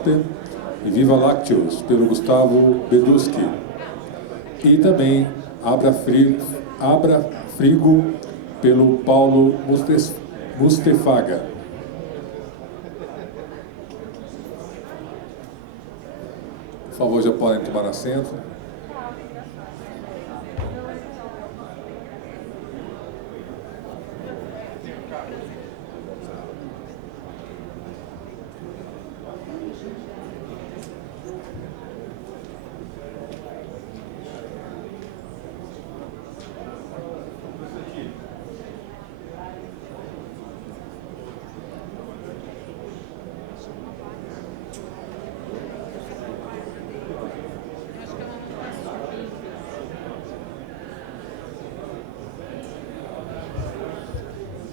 Jasper e Viva Lácteos, pelo Gustavo Beduski. E também Abra Frigo, pelo Paulo Mustefaga. Por favor, já podem tomar assento.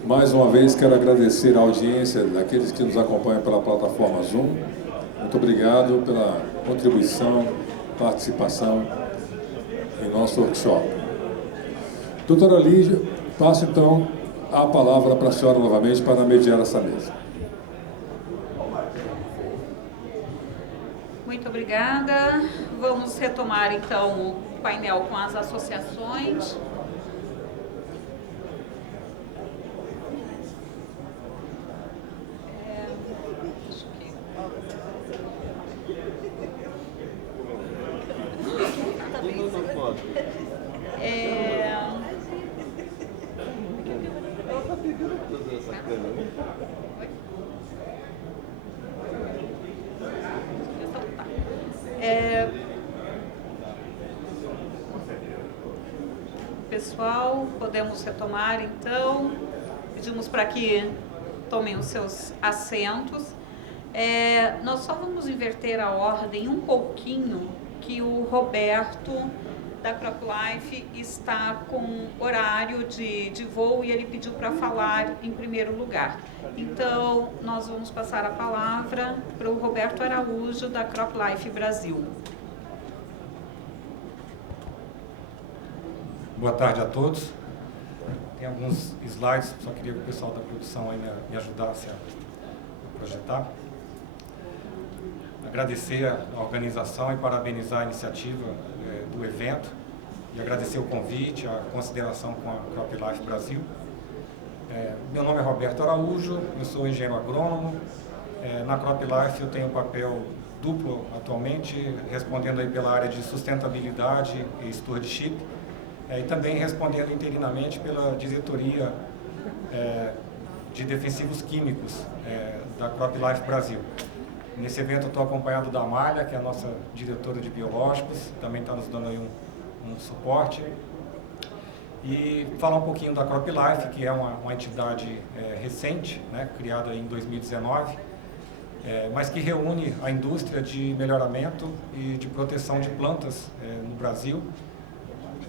Mais uma vez, quero agradecer a audiência daqueles que nos acompanham pela plataforma Zoom. Muito obrigado pela contribuição, participação em nosso workshop. Doutora Lígia, passo então a palavra para a senhora novamente para mediar essa mesa. Muito obrigada. Vamos retomar então o painel com as associações. Pessoal, podemos retomar então. Pedimos para que tomem os seus assentos. Nós só vamos inverter a ordem um pouquinho, que o Roberto da CropLife está com horário de voo e ele pediu para falar em primeiro lugar. Então, nós vamos passar a palavra para o Roberto Araújo da CropLife Brasil. Boa tarde a todos. Tem alguns slides, só queria que o pessoal da produção aí me ajudasse a projetar. Agradecer a organização e parabenizar a iniciativa do evento e agradecer o convite, a consideração com a CropLife Brasil. Meu nome é Roberto Araújo, eu sou engenheiro agrônomo. Na CropLife eu tenho um papel duplo atualmente, respondendo aí pela área de sustentabilidade e stewardship, e também respondendo interinamente pela diretoria de defensivos químicos da CropLife Brasil. Nesse evento eu estou acompanhado da Amália, que é a nossa diretora de biológicos, também está nos dando aí um suporte. E falar um pouquinho da CropLife, que é uma entidade recente, né, criada em 2019, mas que reúne a indústria de melhoramento e de proteção de plantas no Brasil.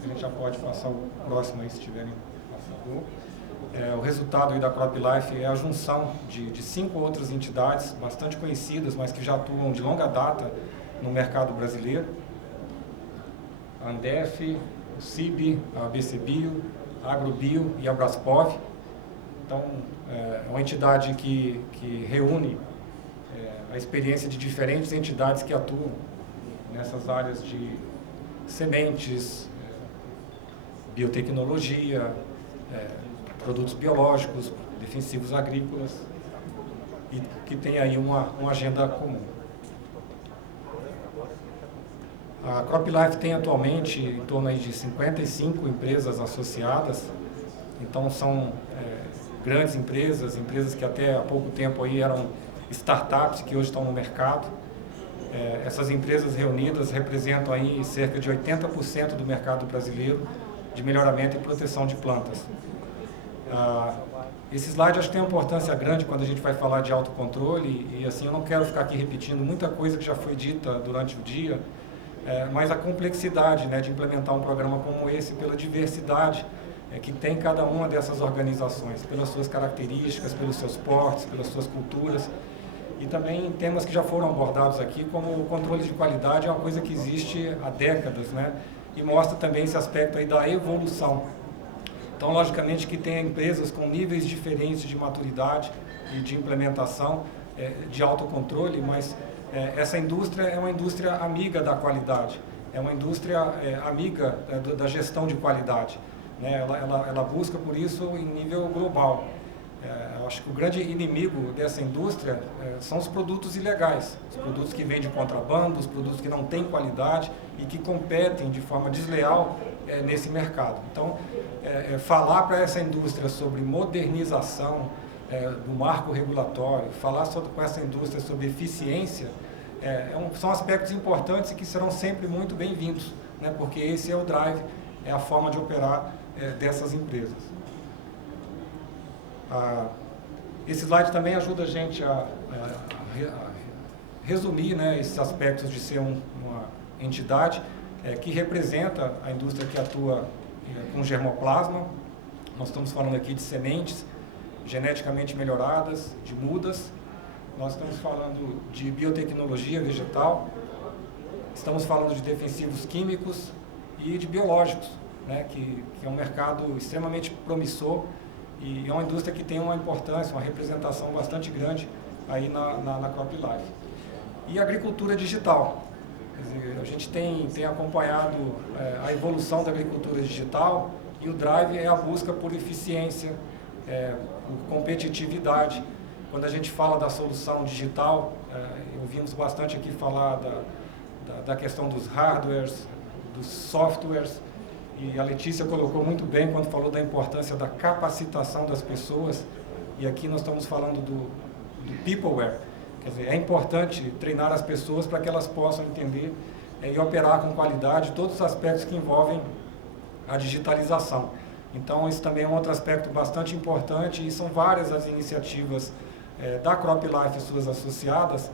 A gente já pode passar o próximo aí, se tiverem passador. O resultado aí da CropLife é a junção de 5 outras entidades bastante conhecidas, mas que já atuam de longa data no mercado brasileiro. A Andef, o CIB, a ABC Bio, a AgroBio e a Braspov. Então, é uma entidade que reúne a experiência de diferentes entidades que atuam nessas áreas de sementes, biotecnologia, produtos biológicos, defensivos agrícolas, e que tem aí uma agenda comum. A CropLife tem atualmente em torno aí de 55 empresas associadas, então são grandes empresas que até há pouco tempo aí eram startups que hoje estão no mercado. Essas empresas reunidas representam aí cerca de 80% do mercado brasileiro de melhoramento e proteção de plantas. Esse slide acho que tem uma importância grande quando a gente vai falar de autocontrole e assim, eu não quero ficar aqui repetindo muita coisa que já foi dita durante o dia, mas a complexidade, né, de implementar um programa como esse pela diversidade que tem cada uma dessas organizações, pelas suas características, pelos seus portes, pelas suas culturas, e também temas que já foram abordados aqui, como o controle de qualidade é uma coisa que existe há décadas, né, e mostra também esse aspecto aí da evolução. Então, logicamente que tem empresas com níveis diferentes de maturidade e de implementação de autocontrole, mas essa indústria é uma indústria amiga da qualidade, é uma indústria amiga da gestão de qualidade, né? Ela busca por isso em nível global. Eu acho que o grande inimigo dessa indústria são os produtos ilegais, os produtos que vêm de contrabando, os produtos que não têm qualidade e que competem de forma desleal nesse mercado. Então, falar para essa indústria sobre modernização do marco regulatório, falar com essa indústria sobre eficiência, são aspectos importantes e que serão sempre muito bem-vindos, né? Porque esse é o drive, é a forma de operar dessas empresas. Esse slide também ajuda a gente a resumir, né, esses aspectos de ser uma entidade que representa a indústria que atua com germoplasma. Nós estamos falando aqui de sementes geneticamente melhoradas, de mudas. Nós estamos falando de biotecnologia vegetal. Estamos falando de defensivos químicos e de biológicos, né, que é um mercado extremamente promissor e é uma indústria que tem uma importância, uma representação bastante grande aí na CropLife. E a agricultura digital. Quer dizer, a gente tem acompanhado a evolução da agricultura digital e o drive é a busca por eficiência, por competitividade. Quando a gente fala da solução digital, ouvimos bastante aqui falar da questão dos hardwares, dos softwares, e a Letícia colocou muito bem quando falou da importância da capacitação das pessoas, e aqui nós estamos falando do peopleware. Quer dizer, é importante treinar as pessoas para que elas possam entender e operar com qualidade todos os aspectos que envolvem a digitalização. Então, isso também é um outro aspecto bastante importante e são várias as iniciativas da CropLife e suas associadas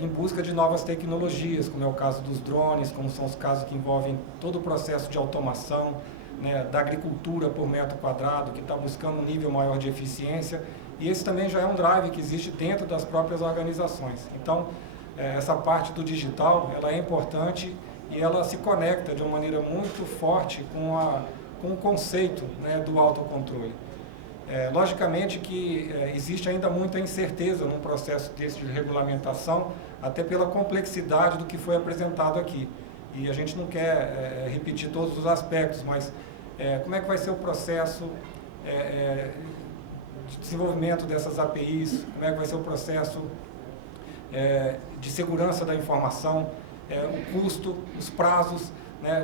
em busca de novas tecnologias, como é o caso dos drones, como são os casos que envolvem todo o processo de automação, né, da agricultura por metro quadrado, que está buscando um nível maior de eficiência. E esse também já é um drive que existe dentro das próprias organizações. Então, essa parte do digital, ela é importante e ela se conecta de uma maneira muito forte com o conceito, né, do autocontrole. Logicamente que existe ainda muita incerteza num processo desse de regulamentação, até pela complexidade do que foi apresentado aqui. E a gente não quer repetir todos os aspectos, mas como é que vai ser o processo de desenvolvimento dessas APIs, como é que vai ser o processo de segurança da informação, o custo, os prazos.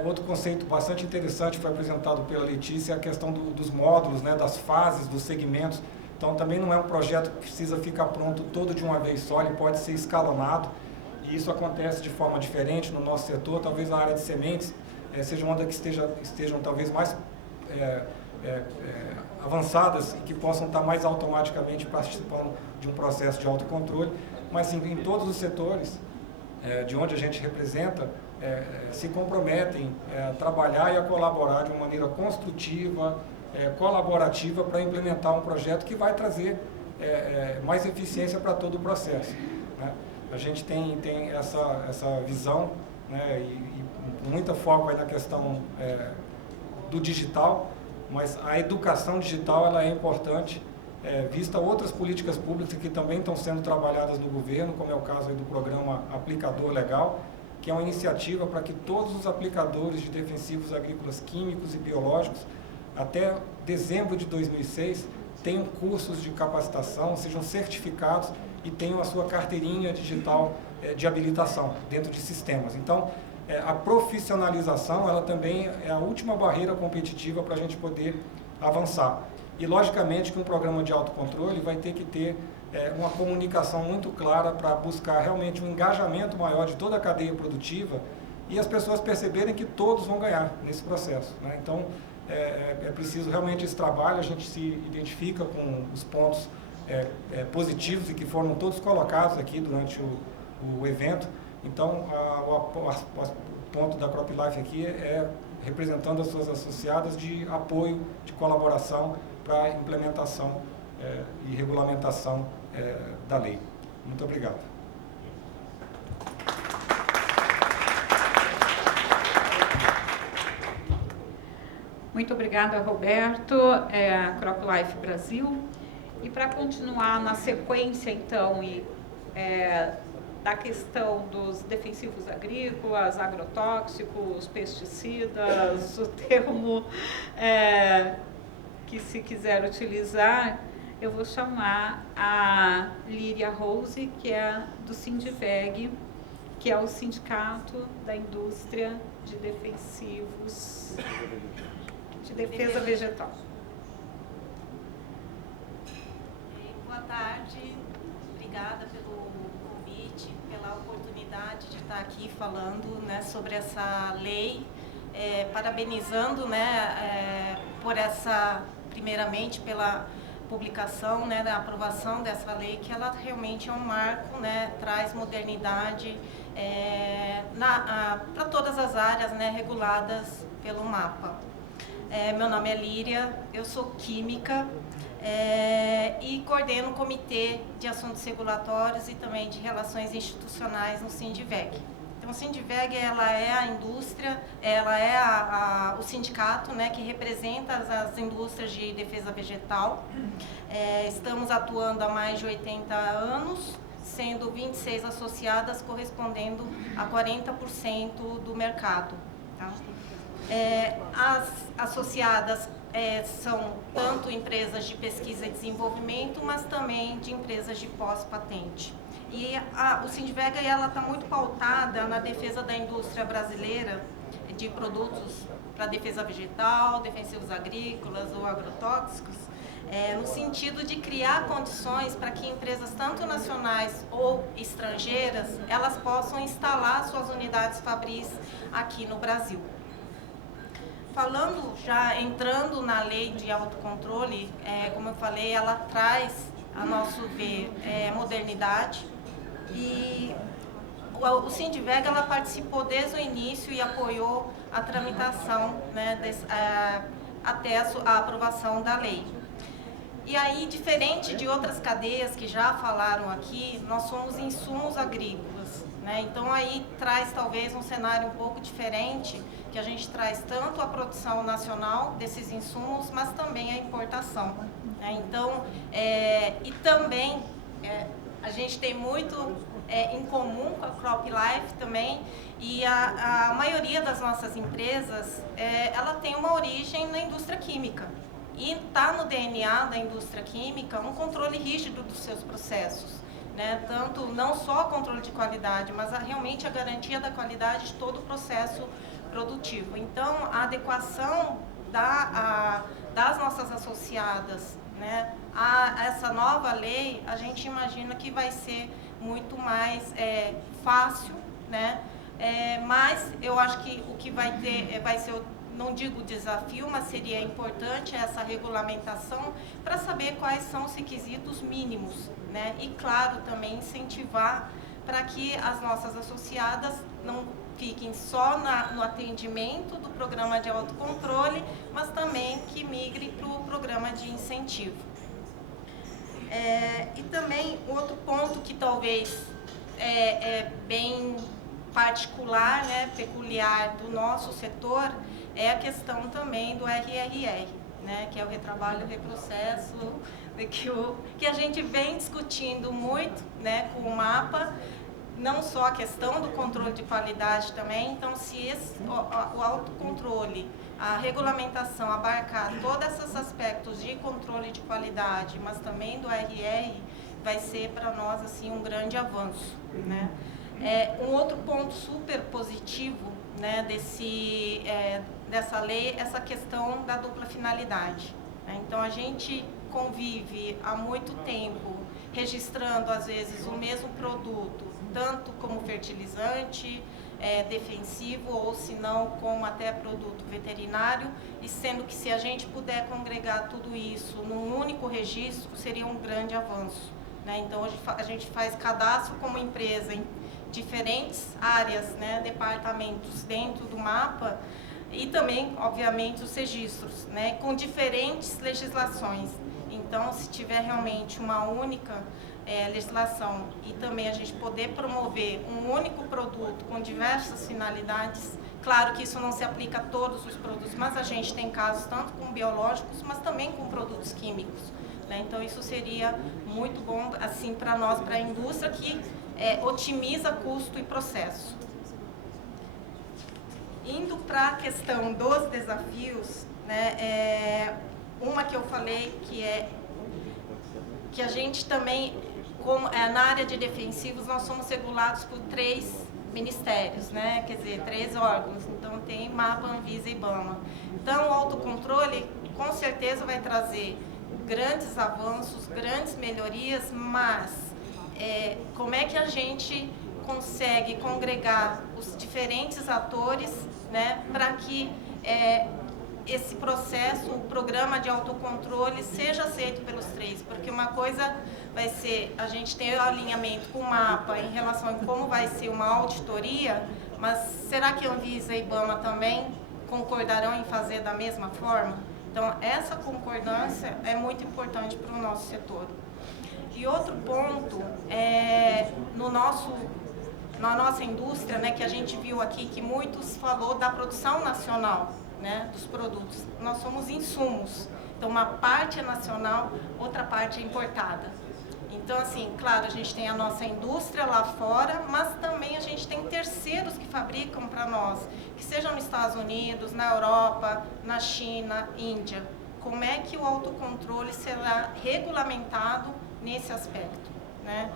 Outro conceito bastante interessante foi apresentado pela Letícia, a questão dos módulos, né, das fases, dos segmentos. Então, também não é um projeto que precisa ficar pronto todo de uma vez só, ele pode ser escalonado, e isso acontece de forma diferente no nosso setor. Talvez a área de sementes seja uma das que estejam talvez mais avançadas e que possam estar mais automaticamente participando de um processo de autocontrole, mas sim, em todos os setores de onde a gente representa, se comprometem a trabalhar e a colaborar de uma maneira construtiva, colaborativa, para implementar um projeto que vai trazer mais eficiência para todo o processo, né? A gente tem essa visão, né, e muita foco aí na questão do digital, mas a educação digital ela é importante, vista outras políticas públicas que também estão sendo trabalhadas no governo, como é o caso aí do programa Aplicador Legal, que é uma iniciativa para que todos os aplicadores de defensivos agrícolas químicos e biológicos, até dezembro de 2006, tenham cursos de capacitação, sejam certificados e tenham a sua carteirinha digital de habilitação dentro de sistemas. Então, a profissionalização, ela também é a última barreira competitiva para a gente poder avançar. E, logicamente, que um programa de autocontrole vai ter que ter uma comunicação muito clara para buscar realmente um engajamento maior de toda a cadeia produtiva e as pessoas perceberem que todos vão ganhar nesse processo, né? Então, é preciso realmente esse trabalho, a gente se identifica com os pontos positivos e que foram todos colocados aqui durante o evento. Então, o ponto da CropLife aqui é representando as suas associadas de apoio, de colaboração para a implementação e regulamentação da lei. Muito obrigado. Muito obrigada, Roberto, CropLife Brasil. E para continuar na sequência, então, e da questão dos defensivos agrícolas, agrotóxicos, pesticidas, o termo que se quiser utilizar, eu vou chamar a Líria Rose, que é do Sindiveg, que é o Sindicato da Indústria de Defensivos, de Defesa Vegetal. Boa tarde, obrigada pelo convite, pela oportunidade de estar aqui falando, né, sobre essa lei, parabenizando, né, por essa, primeiramente pela publicação, né, da aprovação dessa lei, que ela realmente é um marco, né, traz modernidade para todas as áreas, né, reguladas pelo MAPA. Meu nome é Líria, eu sou química e coordeno o Comitê de Assuntos Regulatórios e também de Relações Institucionais no Sindiveg. Então, o Sindiveg, ela é a indústria, ela é o sindicato, né, que representa as indústrias de defesa vegetal. Estamos atuando há mais de 80 anos, sendo 26 associadas, correspondendo a 40% do mercado. Tá? As associadas são tanto empresas de pesquisa e desenvolvimento, mas também de empresas de pós-patente. E o Sindiveg está muito pautada na defesa da indústria brasileira de produtos para defesa vegetal, defensivos agrícolas ou agrotóxicos, no sentido de criar condições para que empresas tanto nacionais ou estrangeiras, elas possam instalar suas unidades fabris aqui no Brasil. Falando, já entrando na lei de autocontrole, como eu falei, ela traz, a nosso ver, modernidade. E o Sindiveg, ela participou desde o início e apoiou a tramitação, né, até a aprovação da lei. E aí, diferente de outras cadeias que já falaram aqui, nós somos insumos agrícolas, né? Então aí traz talvez um cenário um pouco diferente, que a gente traz tanto a produção nacional desses insumos, mas também a importação, né? Então, e também a gente tem muito em comum com a CropLife também, e a maioria das nossas empresas, ela tem uma origem na indústria química. E está no DNA da indústria química um controle rígido dos seus processos, né? Tanto, não só controle de qualidade, mas realmente a garantia da qualidade de todo o processo produtivo. Então, a adequação das nossas associadas, né, a essa nova lei, a gente imagina que vai ser muito mais fácil, né? Mas eu acho que o que vai ter vai ser, não digo desafio, mas seria importante essa regulamentação para saber quais são os requisitos mínimos, né? E claro, também incentivar para que as nossas associadas não fiquem só no atendimento do programa de autocontrole, mas também que migre para o programa de incentivo. E também outro ponto que talvez é bem particular, né, peculiar do nosso setor, é a questão também do RRR, né, que é o retrabalho, reprocesso, que a gente vem discutindo muito, né, com o MAPA, não só a questão do controle de qualidade também. Então, se o autocontrole, a regulamentação abarcar todos esses aspectos de controle de qualidade, mas também do RR, vai ser para nós assim um grande avanço, né? Um outro ponto super positivo, né, dessa lei, essa questão da dupla finalidade, né? Então, a gente convive há muito tempo registrando, às vezes, o mesmo produto, tanto como fertilizante, defensivo, ou se não, como até produto veterinário, e sendo que se a gente puder congregar tudo isso num único registro, seria um grande avanço, né? Então, a gente faz cadastro como empresa em diferentes áreas, né, departamentos dentro do MAPA, e também, obviamente, os registros, né, com diferentes legislações. Então, se tiver realmente uma única legislação e também a gente poder promover um único produto com diversas finalidades, claro que isso não se aplica a todos os produtos, mas a gente tem casos tanto com biológicos, mas também com produtos químicos, né? Então, isso seria muito bom assim para nós, para a indústria, que otimiza custo e processo. Indo para a questão dos desafios, né, uma que eu falei que a gente também, na área de defensivos, nós somos regulados por 3 ministérios, né? Quer dizer, 3 órgãos. Então, tem MAPA, Anvisa e IBAMA. Então, o autocontrole, com certeza, vai trazer grandes avanços, grandes melhorias, mas como é que a gente consegue congregar os diferentes atores, né, para que esse processo, o programa de autocontrole, seja aceito pelos 3, porque uma coisa vai ser a gente ter o alinhamento com o MAPA em relação a como vai ser uma auditoria, mas será que a Anvisa e IBAMA também concordarão em fazer da mesma forma? Então, essa concordância é muito importante para o nosso setor. E outro ponto, na nossa indústria, né, que a gente viu aqui, que muitos falou da produção nacional, né, dos produtos. Nós somos insumos, então uma parte é nacional, outra parte é importada. Então, assim, claro, a gente tem a nossa indústria lá fora, mas também a gente tem terceiros que fabricam para nós, que sejam nos Estados Unidos, na Europa, na China, Índia. Como é que o autocontrole será regulamentado nesse aspecto, né?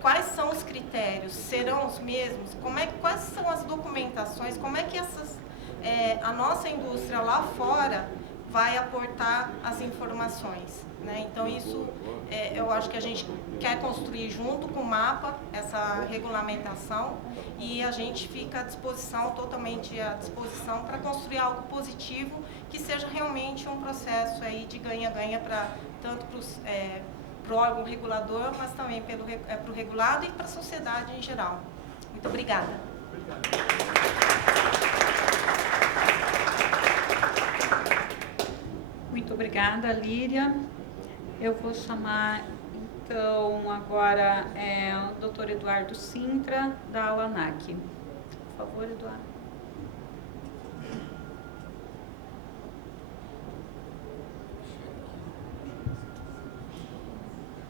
Quais são os critérios? Serão os mesmos? Quais são as documentações? Como é que a nossa indústria lá fora vai aportar as informações, né? Então, isso eu acho que a gente quer construir junto com o MAPA essa regulamentação, e a gente fica à disposição, totalmente à disposição, para construir algo positivo que seja realmente um processo aí de ganha-ganha tanto para o órgão regulador, mas também para o regulado e para a sociedade em geral. Muito obrigada. Muito obrigada, Líria. Eu vou chamar, então, agora o Dr. Eduardo Sintra, da ALANAC. Por favor, Eduardo.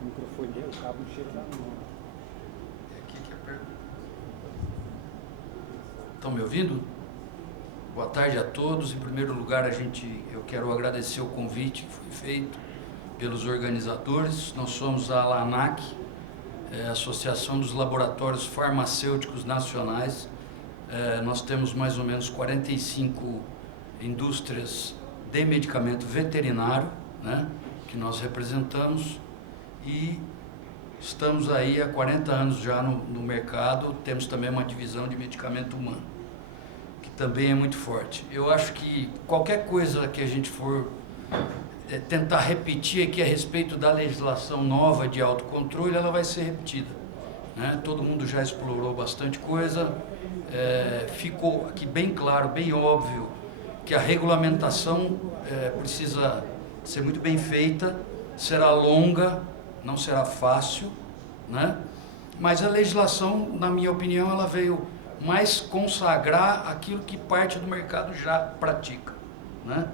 O microfone é o cabo não chega lá não. Aqui que é perto. Estão me ouvindo? Boa tarde a todos. Em primeiro lugar, eu quero agradecer o convite que foi feito pelos organizadores. Nós somos a ALANAC, Associação dos Laboratórios Farmacêuticos Nacionais. Nós temos mais ou menos 45 indústrias de medicamento veterinário, né, que nós representamos, e estamos aí há 40 anos já no mercado. Temos também uma divisão de medicamento humano, que também é muito forte. Eu acho que qualquer coisa que a gente for tentar repetir aqui a respeito da legislação nova de autocontrole, ela vai ser repetida, né? Todo mundo já explorou bastante coisa, ficou aqui bem claro, bem óbvio, que a regulamentação precisa ser muito bem feita, será longa, não será fácil, né? Mas a legislação, na minha opinião, ela veio mais consagrar aquilo que parte do mercado já pratica, né?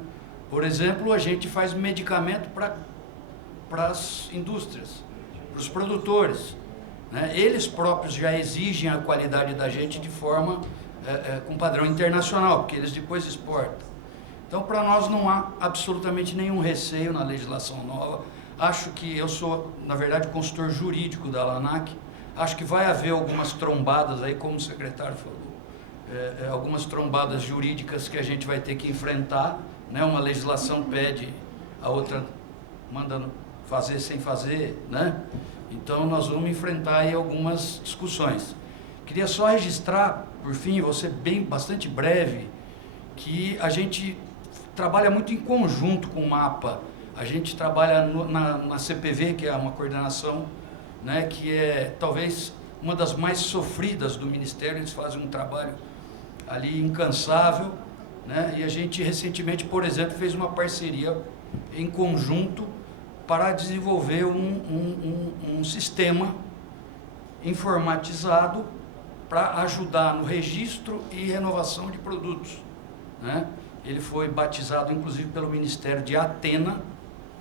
Por exemplo, a gente faz medicamento para as indústrias, para os produtores, né? Eles próprios já exigem a qualidade da gente de forma com padrão internacional, porque eles depois exportam. Então, para nós não há absolutamente nenhum receio na legislação nova. Acho que eu sou, na verdade, consultor jurídico da ALANAC. Acho que vai haver algumas trombadas aí, como o secretário falou, algumas trombadas jurídicas que a gente vai ter que enfrentar, né? Uma legislação pede, a outra manda fazer sem fazer, né? Então, nós vamos enfrentar aí algumas discussões. Queria só registrar, por fim, vou ser bastante breve, que a gente trabalha muito em conjunto com o MAPA. A gente trabalha na CPV, que é uma coordenação, né, que é talvez uma das mais sofridas do Ministério. Eles fazem um trabalho ali incansável, né? E a gente recentemente, por exemplo, fez uma parceria em conjunto para desenvolver um sistema informatizado para ajudar no registro e renovação de produtos, né? Ele foi batizado, inclusive, pelo Ministério de Atena.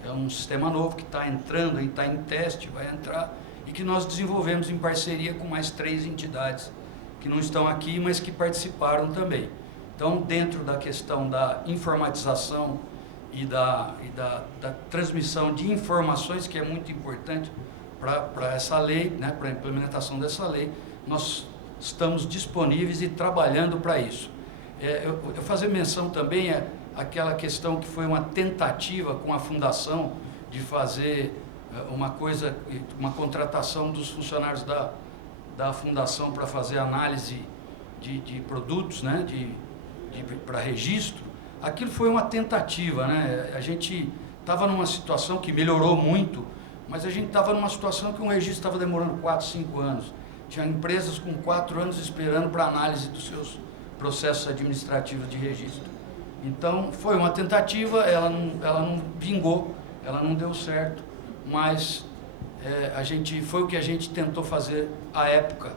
É um sistema novo que está entrando, está em teste, vai entrar e que nós desenvolvemos em parceria com mais 3 entidades que não estão aqui, mas que participaram também. Então, dentro da questão da informatização e da transmissão de informações, que é muito importante para essa lei, né, para a implementação dessa lei, nós estamos disponíveis e trabalhando para isso. Eu fazer menção também aquela questão que foi uma tentativa com a fundação de fazer uma contratação dos funcionários da fundação para fazer análise de produtos, né, para registro. Aquilo foi uma tentativa, né? A gente estava numa situação que melhorou muito, mas a gente estava numa situação que um registro estava demorando 4, 5 anos. Tinha empresas com 4 anos esperando para análise dos seus processos administrativos de registro. Então, foi uma tentativa, ela não vingou, ela não deu certo, mas foi o que a gente tentou fazer à época.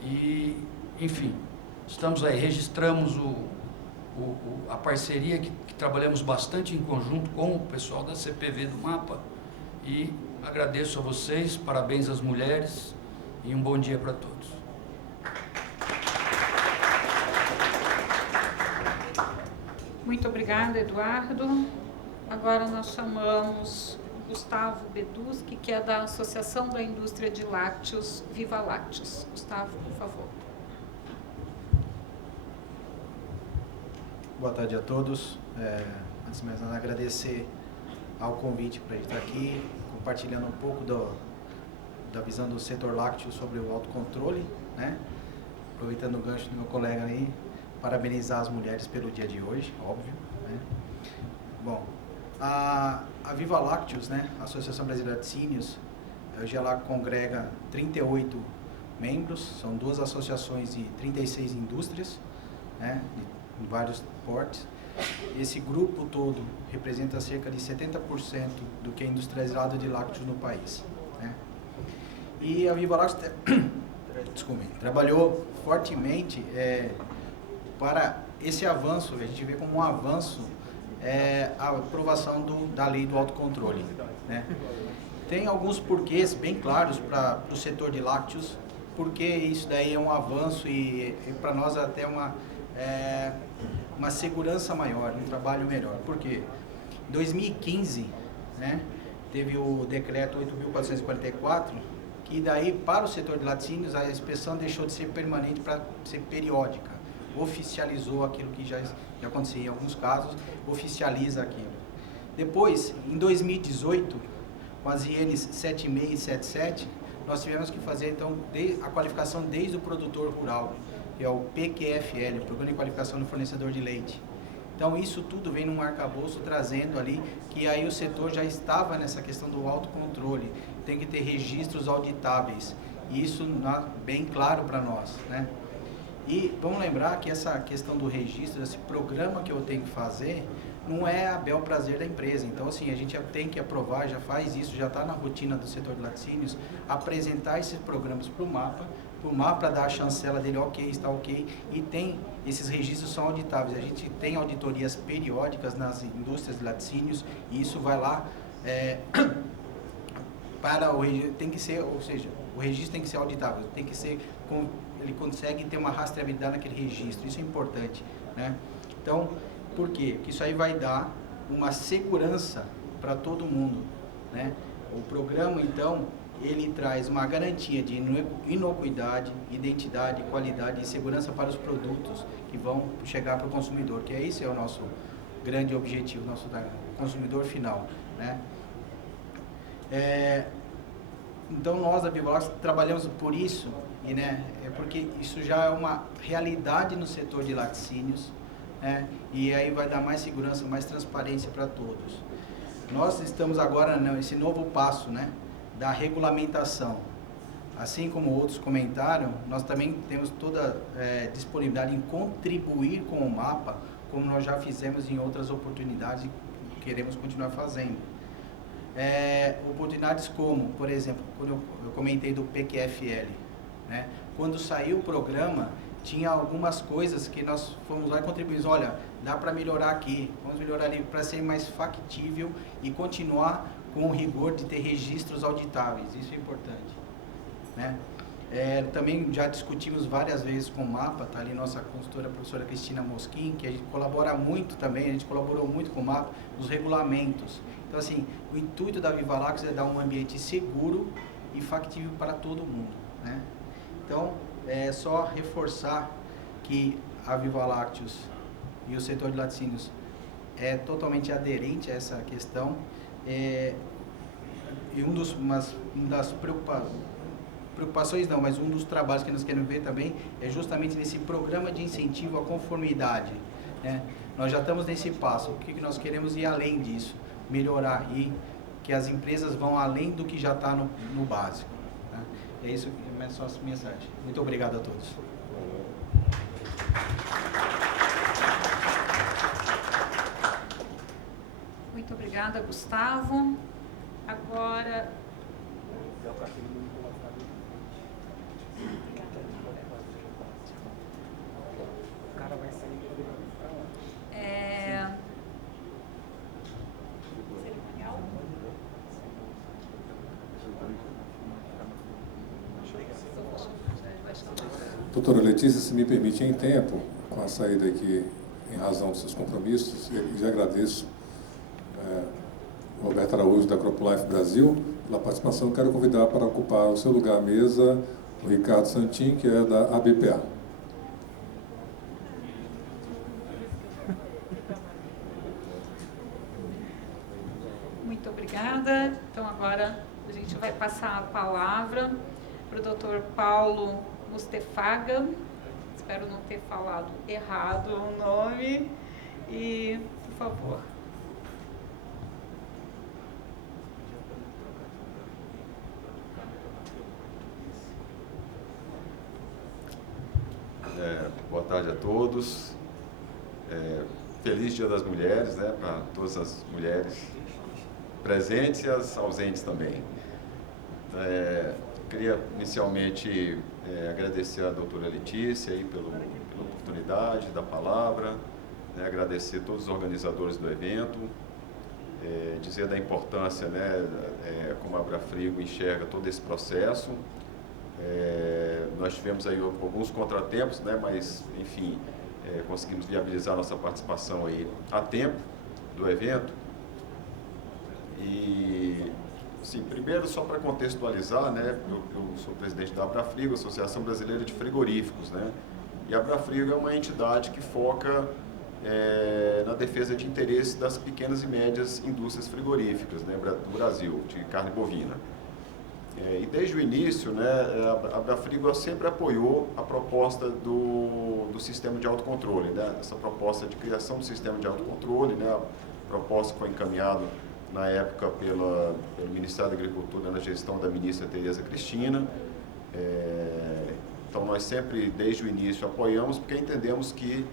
E, enfim, estamos aí, registramos a parceria que trabalhamos bastante em conjunto com o pessoal da CPV do MAPA, e agradeço a vocês, parabéns às mulheres e um bom dia para todos. Muito obrigada, Eduardo. Agora nós chamamos Gustavo Beduski, que é da Associação da Indústria de Lácteos, Viva Lácteos. Gustavo, por favor. Boa tarde a todos. Antes de mais nada, agradecer ao convite para estar aqui, compartilhando um pouco da visão do setor lácteo sobre o autocontrole, né? Aproveitando o gancho do meu colega aí, parabenizar as mulheres pelo dia de hoje, óbvio, né? Bom, a Viva Lácteos, né, a Associação Brasileira de Laticínios, hoje ela congrega 38 membros, são 2 associações e 36 indústrias, né, de vários portes. Esse grupo todo representa cerca de 70% do que é industrializado de lácteos no país, né? E a Viva Lácteos trabalhou fortemente para esse avanço. A gente vê como um avanço a aprovação da lei do autocontrole, né? Tem alguns porquês bem claros para o setor de lácteos, porque isso daí é um avanço e para nós até uma segurança maior, um trabalho melhor. Por quê? Em 2015, né, teve o decreto 8.444, que daí para o setor de laticínios a inspeção deixou de ser permanente para ser periódica. Oficializou aquilo que já acontecia em alguns casos, oficializa aquilo. Depois, em 2018, com as INs 76 e 77, nós tivemos que fazer então a qualificação desde o produtor rural, que é o PQFL, o Programa de Qualificação do Fornecedor de Leite. Então isso tudo vem num arcabouço trazendo ali que aí o setor já estava nessa questão do autocontrole, tem que ter registros auditáveis, e isso bem claro para nós, né? E vamos lembrar que essa questão do registro, esse programa que eu tenho que fazer, não é a bel prazer da empresa. Então, assim, a gente já tem que aprovar, já faz isso, já está na rotina do setor de laticínios, apresentar esses programas para o MAPA dar a chancela dele, ok, está ok, e esses registros são auditáveis. A gente tem auditorias periódicas nas indústrias de laticínios, e isso vai lá para o registro, tem que ser, ou seja, o registro tem que ser auditável, tem que ser, ele consegue ter uma rastreabilidade naquele registro, isso é importante, né? Então, por quê? Porque isso aí vai dar uma segurança para todo mundo, né? O programa, então, ele traz uma garantia de inocuidade, identidade, qualidade e segurança para os produtos que vão chegar para o consumidor, que esse é o nosso grande objetivo, nosso consumidor final, né? Então, nós da Viva Lácteos trabalhamos por isso, e, né, porque isso já é uma realidade no setor de laticínios, né, e aí vai dar mais segurança, mais transparência para todos. Nós estamos agora nesse novo passo, né, da regulamentação. Assim como outros comentaram, nós também temos toda disponibilidade em contribuir com o MAPA, como nós já fizemos em outras oportunidades e queremos continuar fazendo. Oportunidades como, por exemplo, quando eu comentei do PQFL, né? Quando saiu o programa, tinha algumas coisas que nós fomos lá e contribuímos. Olha, dá para melhorar aqui, vamos melhorar ali para ser mais factível e continuar com o rigor de ter registros auditáveis. Isso é importante, né? Também já discutimos várias vezes com o MAPA, tá ali nossa consultora, a professora Cristina Mosquin, que a gente colabora muito também, a gente colaborou muito com o MAPA nos regulamentos. Então, assim, o intuito da Viva Lácteos é dar um ambiente seguro e factível para todo mundo, né? Então, é só reforçar que a Viva Lácteos e o setor de laticínios é totalmente aderente a essa questão. E uma das preocupações não, mas um dos trabalhos que nós queremos ver também é justamente nesse programa de incentivo à conformidade, né? Nós já estamos nesse passo, o que nós queremos ir além disso, melhorar e que as empresas vão além do que já está no básico, tá? É isso que é só a mensagem. Muito obrigado a todos. Muito obrigada, Gustavo. Agora... O cara vai sair e poder pra onde? Cerimonial? Doutora Letícia, se me permite, em tempo, com a saída aqui, em razão dos seus compromissos, e já agradeço Roberto Araújo, da CropLife Brasil, pela participação. Quero convidar para ocupar o seu lugar à mesa o Ricardo Santin, que é da ABPA. Muito obrigada. Então, agora a gente vai passar a palavra para o Dr. Paulo Mustefaga. Espero não ter falado errado o nome. E, por favor. Boa tarde a todos. Feliz Dia das Mulheres, né, para todas as mulheres presentes e as ausentes também. Queria inicialmente agradecer a doutora Letícia aí pela oportunidade da palavra, né, agradecer a todos os organizadores do evento, dizer da importância, né, como a Abrafrigo enxerga todo esse processo. Nós tivemos aí alguns contratempos, né, mas, enfim, conseguimos viabilizar nossa participação aí a tempo do evento. E, sim, primeiro, só para contextualizar, né, eu sou presidente da Abrafrigo, Associação Brasileira de Frigoríficos, né, e a Abrafrigo é uma entidade que foca na defesa de interesses das pequenas e médias indústrias frigoríficas, né, do Brasil, de carne bovina. E desde o início, né, a Abrafrigo sempre apoiou a proposta do sistema de autocontrole, né, essa proposta de criação do sistema de autocontrole, né, a proposta que foi encaminhada na época pelo Ministério da Agricultura na gestão da ministra Tereza Cristina. Então nós sempre, desde o início, apoiamos porque entendemos que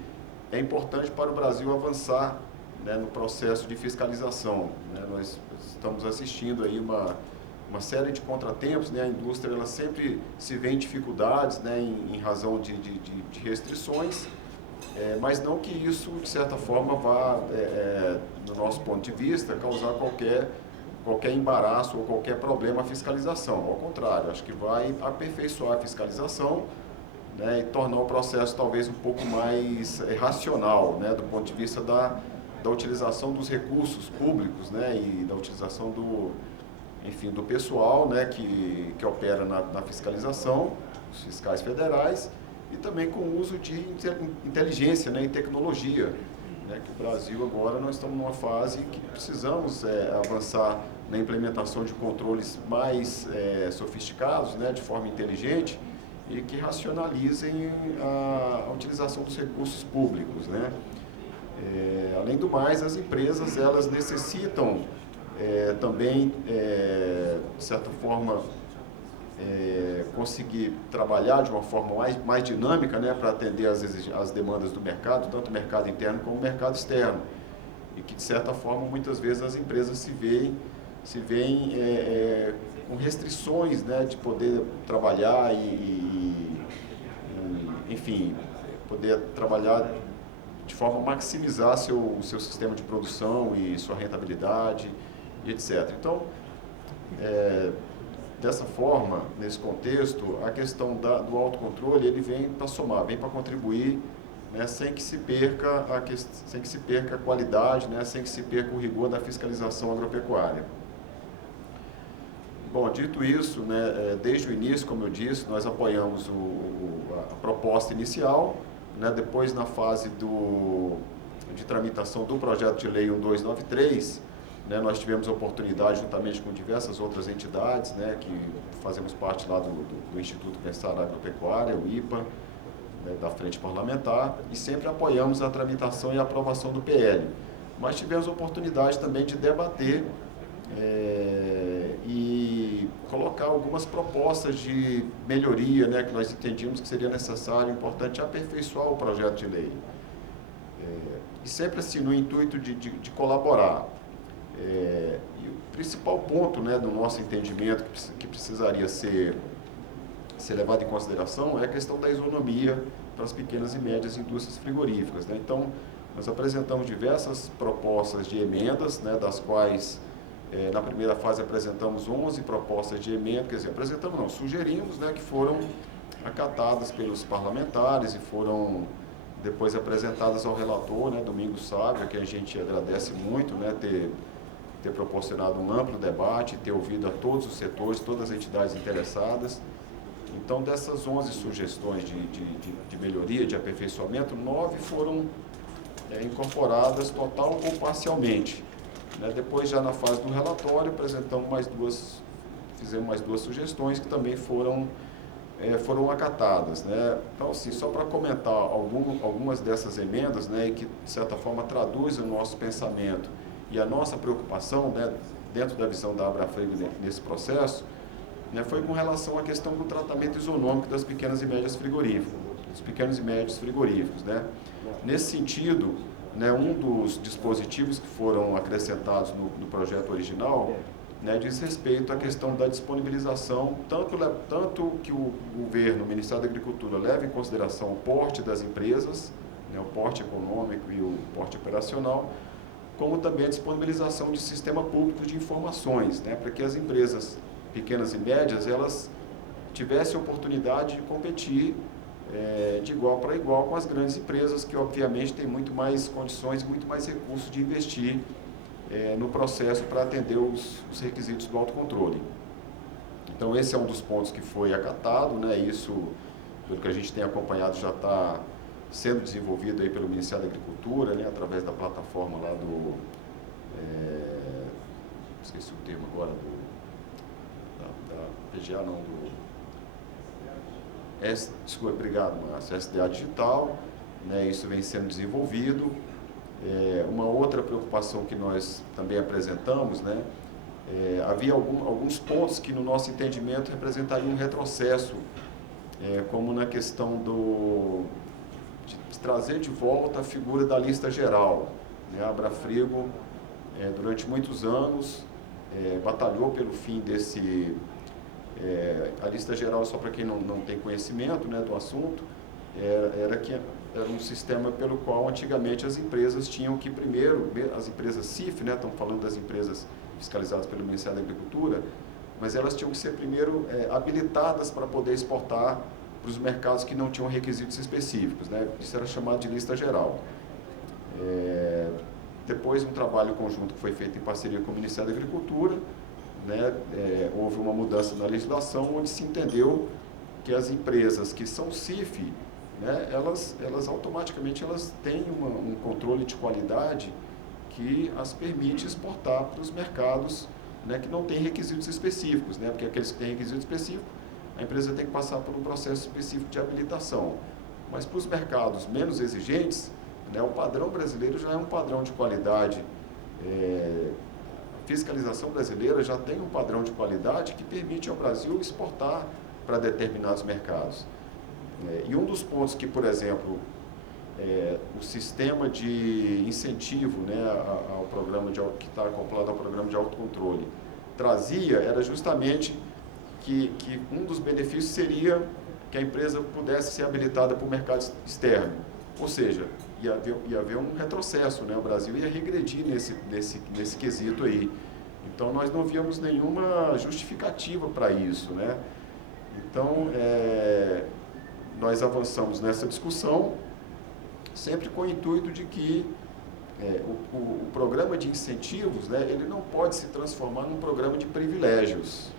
é importante para o Brasil avançar, né, no processo de fiscalização, né. Nós estamos assistindo aí uma série de contratempos, né? A indústria ela sempre se vê em dificuldades, né, em razão de restrições, mas não que isso, de certa forma, vá, do nosso ponto de vista, causar qualquer embaraço ou qualquer problema à fiscalização. Ao contrário, acho que vai aperfeiçoar a fiscalização, né, e tornar o processo talvez um pouco mais racional, né, do ponto de vista da utilização dos recursos públicos, né, e da utilização do pessoal, né, que opera na fiscalização, os fiscais federais, e também com o uso de inteligência, né, e tecnologia, né, que o Brasil agora nós estamos numa fase que precisamos avançar na implementação de controles mais sofisticados, né, de forma inteligente e que racionalizem a utilização dos recursos públicos, né. Além do mais, as empresas elas necessitam também, de certa forma, conseguir trabalhar de uma forma mais dinâmica, né, para atender as demandas do mercado, tanto o mercado interno como o mercado externo. E que, de certa forma, muitas vezes as empresas se veem com restrições, né, de poder trabalhar enfim, poder trabalhar de forma a maximizar seu sistema de produção e sua rentabilidade, e etc. Então, dessa forma, nesse contexto, a questão do autocontrole, ele vem para somar, vem para contribuir, né, sem que se perca a qualidade, né, sem que se perca o rigor da fiscalização agropecuária. Bom, dito isso, né, desde o início, como eu disse, nós apoiamos a proposta inicial, né, depois na fase de tramitação do projeto de lei 1293, né, nós tivemos a oportunidade, juntamente com diversas outras entidades, né, que fazemos parte lá do Instituto Universitário Agropecuária, o IPA, né, da Frente Parlamentar, e sempre apoiamos a tramitação e a aprovação do PL. Mas tivemos a oportunidade também de debater e colocar algumas propostas de melhoria, né, que nós entendíamos que seria necessário, importante aperfeiçoar o projeto de lei. E sempre assim, no intuito de colaborar. E o principal ponto, né, do nosso entendimento que precisaria ser levado em consideração é a questão da isonomia para as pequenas e médias indústrias frigoríficas, né? Então, nós apresentamos diversas propostas de emendas, né, das quais, na primeira fase, apresentamos 11 propostas de emenda, quer dizer, sugerimos, né, que foram acatadas pelos parlamentares e foram depois apresentadas ao relator, né, Domingos Sávio, que a gente agradece muito, né, ter proporcionado um amplo debate, ter ouvido a todos os setores, todas as entidades interessadas. Então, dessas 11 sugestões de melhoria, de aperfeiçoamento, 9 foram incorporadas total ou parcialmente. Né? Depois, já na fase do relatório, fizemos mais duas sugestões que também foram acatadas, né? Então, assim, só para comentar algumas dessas emendas, né, e que, de certa forma, traduzem o nosso pensamento e a nossa preocupação, né, dentro da visão da Abrafrigo nesse processo, né, foi com relação à questão do tratamento isonômico das pequenas e médias frigoríficas, dos pequenos e médios frigoríficos, né? Nesse sentido, né, um dos dispositivos que foram acrescentados no projeto original, né, diz respeito à questão da disponibilização, tanto que o governo, o Ministério da Agricultura, leva em consideração o porte das empresas, né, o porte econômico e o porte operacional, como também a disponibilização de sistema público de informações, né, para que as empresas pequenas e médias, elas tivessem a oportunidade de competir de igual para igual com as grandes empresas, que obviamente têm muito mais condições e muito mais recursos de investir no processo para atender os requisitos do autocontrole. Então, esse é um dos pontos que foi acatado, né? Isso, pelo que a gente tem acompanhado, já está sendo desenvolvido aí pelo Ministério da Agricultura, né? Através da plataforma lá do... esqueci o termo agora, da PGA, não, desculpa, obrigado, Márcio, SDA Digital, né? Isso vem sendo desenvolvido. Uma outra preocupação que nós também apresentamos, né, havia alguns pontos que, no nosso entendimento, representariam um retrocesso, como na questão de trazer de volta a figura da lista geral, né? A Abrafrigo, durante muitos anos, batalhou pelo fim desse... a lista geral, só para quem não tem conhecimento, né, do assunto, era um sistema pelo qual antigamente as empresas tinham que primeiro, as empresas CIF, né, estamos falando das empresas fiscalizadas pelo Ministério da Agricultura, mas elas tinham que ser primeiro habilitadas para poder exportar para os mercados que não tinham requisitos específicos, né? Isso era chamado de lista geral. Depois, um trabalho conjunto que foi feito em parceria com o Ministério da Agricultura, né, houve uma mudança na legislação onde se entendeu que as empresas que são CIF, né, elas automaticamente têm um controle de qualidade que as permite exportar para os mercados, né, que não têm requisitos específicos, né, porque aqueles que têm requisito específico, a empresa tem que passar por um processo específico de habilitação. Mas para os mercados menos exigentes, né, o padrão brasileiro já é um padrão de qualidade. A fiscalização brasileira já tem um padrão de qualidade que permite ao Brasil exportar para determinados mercados. E um dos pontos que, por exemplo, o sistema de incentivo, né, ao programa que está acoplado ao programa de autocontrole trazia, era justamente que um dos benefícios seria que a empresa pudesse ser habilitada para o mercado externo. Ou seja, ia haver um retrocesso, né? O Brasil ia regredir nesse quesito aí. Então, nós não víamos nenhuma justificativa para isso, né? Então, nós avançamos nessa discussão, sempre com o intuito de que o programa de incentivos, né, ele não pode se transformar num programa de privilégios.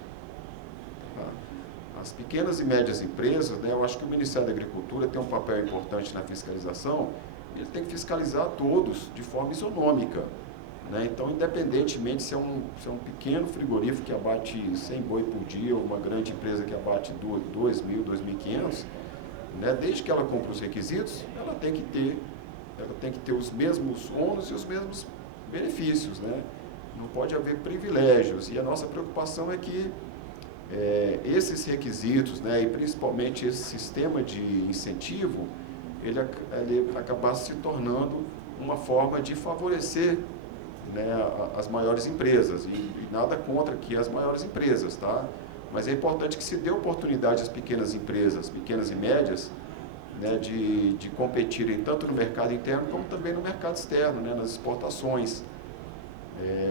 As pequenas e médias empresas, né, eu acho que o Ministério da Agricultura tem um papel importante na fiscalização, ele tem que fiscalizar todos de forma isonômica, né? Então, independentemente se é um pequeno frigorífico que abate 100 boi por dia, ou uma grande empresa que abate 2.000, 2.500, né, desde que ela cumpra os requisitos, ela tem que ter os mesmos ônus e os mesmos benefícios, né? Não pode haver privilégios, e a nossa preocupação é que esses requisitos, né, e principalmente esse sistema de incentivo, ele acabasse se tornando uma forma de favorecer, né, as maiores empresas, e nada contra que as maiores empresas, tá? Mas é importante que se dê oportunidade às pequenas empresas, pequenas e médias, né, de competirem tanto no mercado interno como também no mercado externo, né, nas exportações.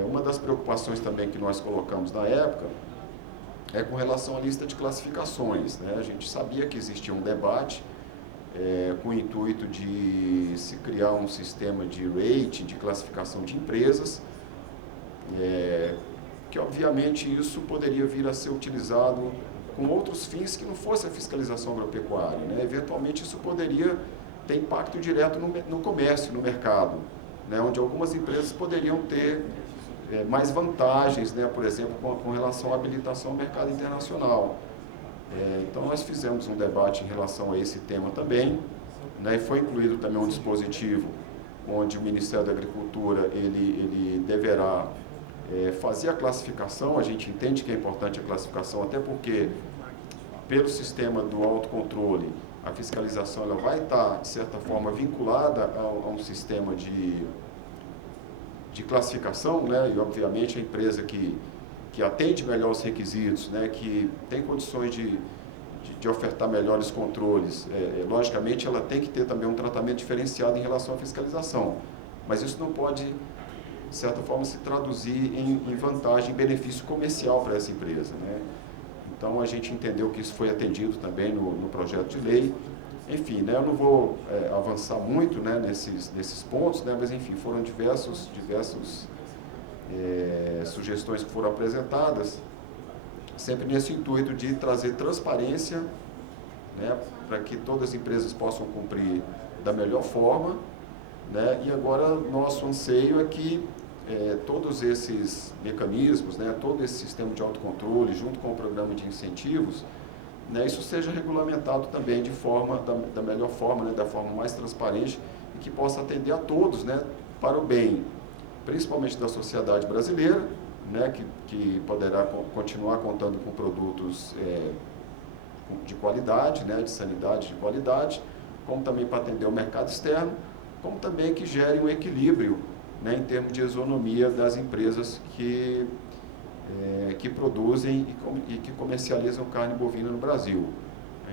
Uma das preocupações também que nós colocamos na época é com relação à lista de classificações, né? A gente sabia que existia um debate com o intuito de se criar um sistema de rating, de classificação de empresas, que obviamente isso poderia vir a ser utilizado com outros fins que não fosse a fiscalização agropecuária, né? Eventualmente isso poderia ter impacto direto no comércio, no mercado, né? Onde algumas empresas poderiam ter mais vantagens, né? Por exemplo, com relação à habilitação ao mercado internacional. Então nós fizemos um debate em relação a esse tema também, né? E foi incluído também um dispositivo onde o Ministério da Agricultura ele deverá fazer a classificação. A gente entende que é importante a classificação, até porque pelo sistema do autocontrole, a fiscalização ela vai estar, de certa forma, vinculada a um sistema de classificação, né? E obviamente a empresa que atende melhor os requisitos, né? Que tem condições de ofertar melhores controles, logicamente ela tem que ter também um tratamento diferenciado em relação à fiscalização, mas isso não pode, de certa forma, se traduzir em vantagem, em benefício comercial para essa empresa, né? Então a gente entendeu que isso foi atendido também no projeto de lei. Enfim, né, eu não vou avançar muito, né, nesses pontos, né, mas enfim, foram diversas sugestões que foram apresentadas, sempre nesse intuito de trazer transparência, né, para que todas as empresas possam cumprir da melhor forma, né, e agora nosso anseio é que todos esses mecanismos, né, todo esse sistema de autocontrole, junto com o programa de incentivos, né, isso seja regulamentado também da melhor forma, né, da forma mais transparente e que possa atender a todos, né, para o bem, principalmente da sociedade brasileira, né, que poderá continuar contando com produtos de qualidade, né, de sanidade de qualidade, como também para atender o mercado externo, como também que gere um equilíbrio, né, em termos de isonomia das empresas que produzem e que comercializam carne bovina no Brasil.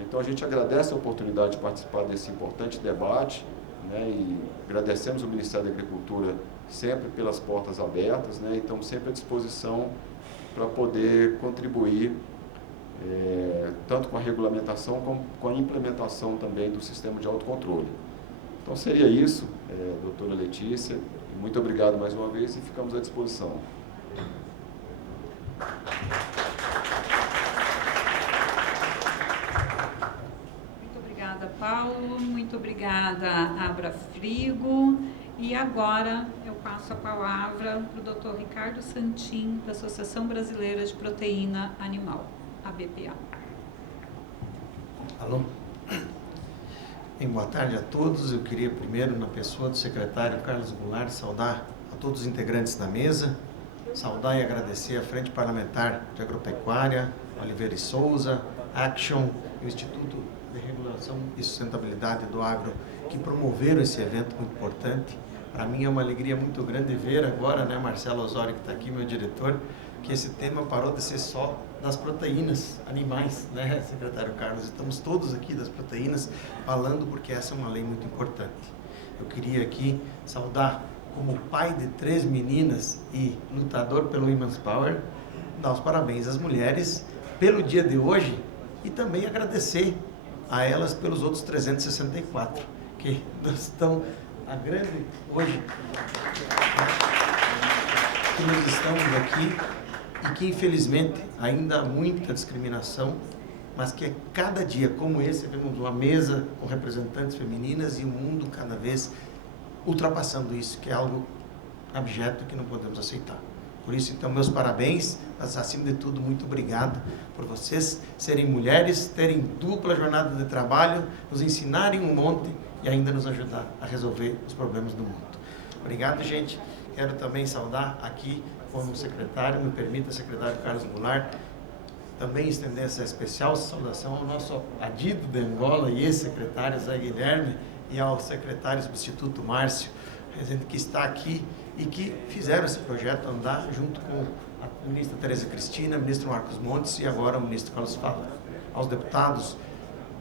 Então a gente agradece a oportunidade de participar desse importante debate, né, e agradecemos o Ministério da Agricultura sempre pelas portas abertas, né, e estamos sempre à disposição para poder contribuir tanto com a regulamentação como com a implementação também do sistema de autocontrole. Então seria isso, doutora Letícia, muito obrigado mais uma vez e ficamos à disposição. Muito obrigada, Paulo. Muito obrigada, Abra Frigo. E agora eu passo a palavra para o Dr. Ricardo Santin, da Associação Brasileira de Proteína Animal, ABPA. Alô? Bem, boa tarde a todos. Eu queria primeiro, na pessoa do secretário Carlos Goulart, saudar a todos os integrantes da mesa, saudar e agradecer à Frente Parlamentar de Agropecuária, Oliveira e Souza, Action e o Instituto de Regulação e Sustentabilidade do Agro, que promoveram esse evento muito importante. Para mim é uma alegria muito grande ver agora, né, Marcelo Osório, que está aqui, meu diretor, que esse tema parou de ser só das proteínas animais, né, secretário Carlos? Estamos todos aqui das proteínas falando porque essa é uma lei muito importante. Eu queria aqui saudar como pai de 3 meninas e lutador pelo Women's Power, dar os parabéns às mulheres pelo dia de hoje e também agradecer a elas pelos outros 364, que estão a grande hoje, que nós estamos aqui e que infelizmente ainda há muita discriminação, mas que cada dia como esse vemos uma mesa com representantes femininas e o mundo cada vez ultrapassando isso, que é algo abjeto que não podemos aceitar. Por isso, então, meus parabéns, mas acima de tudo, muito obrigado por vocês serem mulheres, terem dupla jornada de trabalho, nos ensinarem um monte e ainda nos ajudar a resolver os problemas do mundo. Obrigado, gente. Quero também saudar aqui como secretário, me permita, secretário Carlos Goulart, também estender essa especial saudação ao nosso adido de Angola e ex-secretário Zé Guilherme e ao secretário substituto Márcio, que está aqui e que fizeram esse projeto andar junto com a ministra Tereza Cristina, o ministro Marcos Montes e agora o ministro Carlos Fava. Aos deputados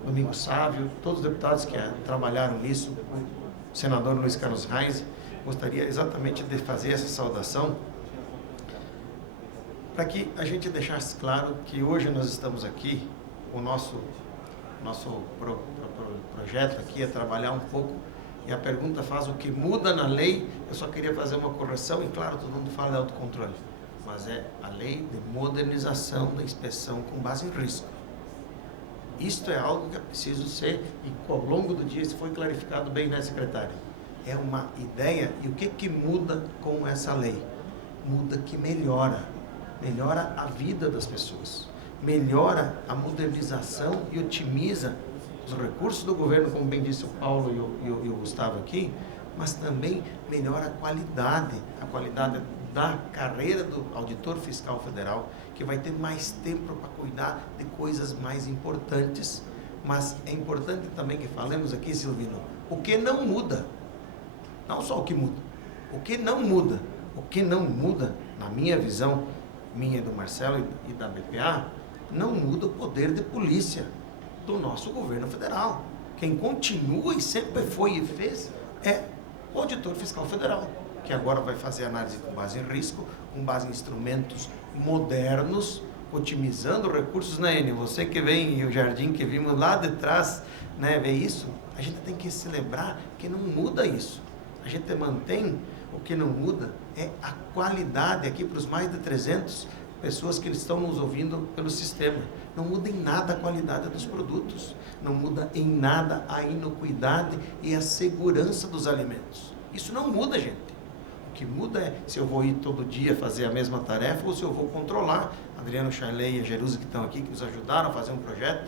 Domingos Sávio, todos os deputados que trabalharam nisso, o senador Luiz Carlos Reis, gostaria exatamente de fazer essa saudação para que a gente deixasse claro que hoje nós estamos aqui, o nosso projeto aqui é trabalhar um pouco, e a pergunta faz o que muda na lei. Eu só queria fazer uma correção, e claro, todo mundo fala de autocontrole, mas é a lei de modernização da inspeção com base em risco. Isto é algo que é preciso ser, e ao longo do dia isso foi clarificado bem, né, secretário? É uma ideia, e o que muda com essa lei? Muda que melhora a vida das pessoas, melhora a modernização e otimiza os recursos do governo, como bem disse o Paulo e o Gustavo aqui, mas também melhora a qualidade da carreira do auditor fiscal federal, que vai ter mais tempo para cuidar de coisas mais importantes. Mas é importante também que falemos aqui, Silvino, o que não muda, não só o que muda, o que não muda, na minha visão, minha e do Marcelo e da BPA, não muda o poder de polícia do nosso governo federal. Quem continua e sempre foi e fez é o auditor fiscal federal, que agora vai fazer análise com base em risco, com base em instrumentos modernos, otimizando recursos, né, Enio? Você que vem, e o Jardim que vimos lá de trás, né, vê isso, a gente tem que celebrar que não muda isso. A gente mantém, o que não muda é a qualidade aqui para os mais de 300 pessoas que estão nos ouvindo pelo sistema. Não muda em nada a qualidade dos produtos, não muda em nada a inocuidade e a segurança dos alimentos. Isso não muda, gente. O que muda é se eu vou ir todo dia fazer a mesma tarefa ou se eu vou controlar. Adriano Charley e a Jerusa que estão aqui, que nos ajudaram a fazer um projeto,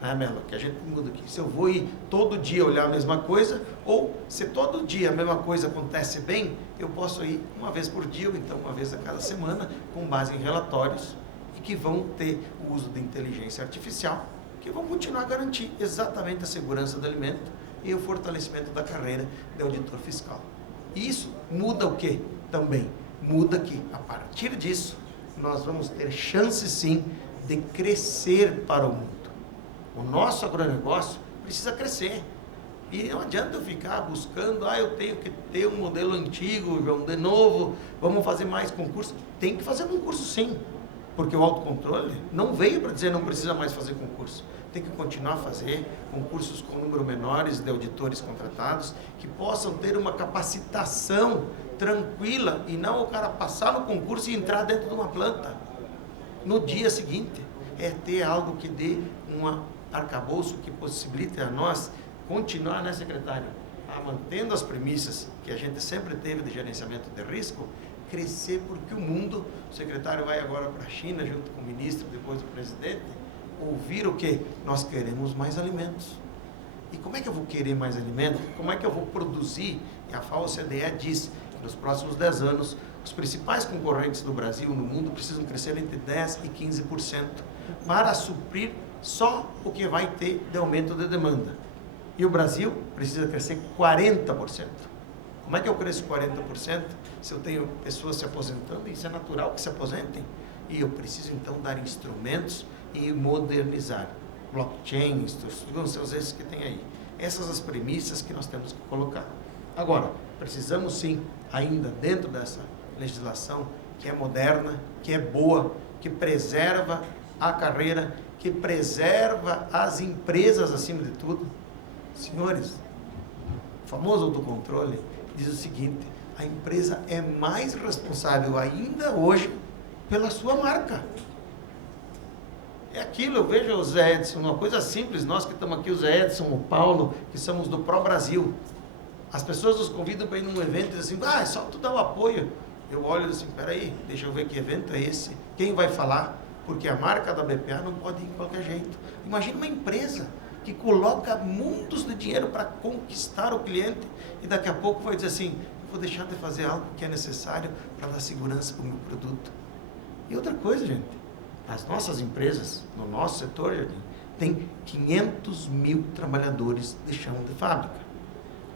né, Melo? Que a gente muda aqui. Se eu vou ir todo dia olhar a mesma coisa, ou se todo dia a mesma coisa acontece bem, eu posso ir uma vez por dia ou então uma vez a cada semana, com base em relatórios, e que vão ter o uso de inteligência artificial, que vão continuar a garantir exatamente a segurança do alimento e o fortalecimento da carreira de auditor fiscal. E isso muda o quê? Também muda que, a partir disso, nós vamos ter chance, sim, de crescer para o mundo. O nosso agronegócio precisa crescer. E não adianta eu ficar buscando, eu tenho que ter um modelo antigo, de novo, vamos fazer mais concurso. Tem que fazer concurso, sim, porque o autocontrole não veio para dizer não precisa mais fazer concurso. Tem que continuar a fazer concursos com número menores de auditores contratados, que possam ter uma capacitação tranquila e não o cara passar no concurso e entrar dentro de uma planta no dia seguinte. É ter algo que dê um arcabouço que possibilite a nós continuar, né, secretário, mantendo as premissas que a gente sempre teve de gerenciamento de risco, crescer, porque o mundo, o secretário vai agora para a China, junto com o ministro, depois o presidente, ouvir o que? Nós queremos mais alimentos. E como é que eu vou querer mais alimentos? Como é que eu vou produzir? E a FAO-CDE diz que nos próximos 10 anos, os principais concorrentes do Brasil no mundo precisam crescer entre 10% e 15% para suprir só o que vai ter de aumento de demanda. E o Brasil precisa crescer 40%. Como é que eu cresço 40% se eu tenho pessoas se aposentando? Isso é natural que se aposentem. E eu preciso, então, dar instrumentos e modernizar. Blockchain, todos esses que tem aí. Essas são as premissas que nós temos que colocar. Agora, precisamos sim, ainda dentro dessa legislação, que é moderna, que é boa, que preserva a carreira, que preserva as empresas acima de tudo. Senhores, o famoso autocontrole diz o seguinte: a empresa é mais responsável ainda hoje pela sua marca. É aquilo, eu vejo o Zé Edson, uma coisa simples, nós que estamos aqui, o Zé Edson, o Paulo, que somos do Pro Brasil. As pessoas nos convidam para ir num evento e dizem assim, é só tu dar o apoio. Eu olho assim, peraí, deixa eu ver que evento é esse, quem vai falar, porque a marca da BPA não pode ir de qualquer jeito. Imagina uma empresa que coloca mundos de dinheiro para conquistar o cliente e daqui a pouco vai dizer assim, eu vou deixar de fazer algo que é necessário para dar segurança para o meu produto. E outra coisa, gente, as nossas empresas, no nosso setor, Jardim, tem 500 mil trabalhadores de chão de fábrica.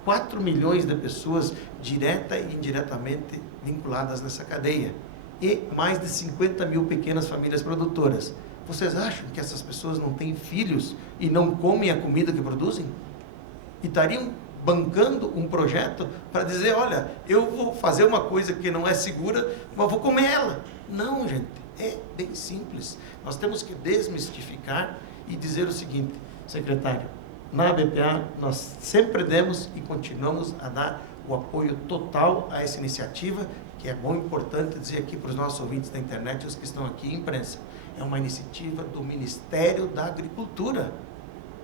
4 milhões de pessoas direta e indiretamente vinculadas nessa cadeia. E mais de 50 mil pequenas famílias produtoras. Vocês acham que essas pessoas não têm filhos e não comem a comida que produzem? E estariam bancando um projeto para dizer, olha, eu vou fazer uma coisa que não é segura, mas vou comer ela. Não, gente, é bem simples. Nós temos que desmistificar e dizer o seguinte, secretário, na BPA nós sempre demos e continuamos a dar o apoio total a essa iniciativa, que é bom e importante dizer aqui para os nossos ouvintes da internet, os que estão aqui em imprensa, é uma iniciativa do Ministério da Agricultura.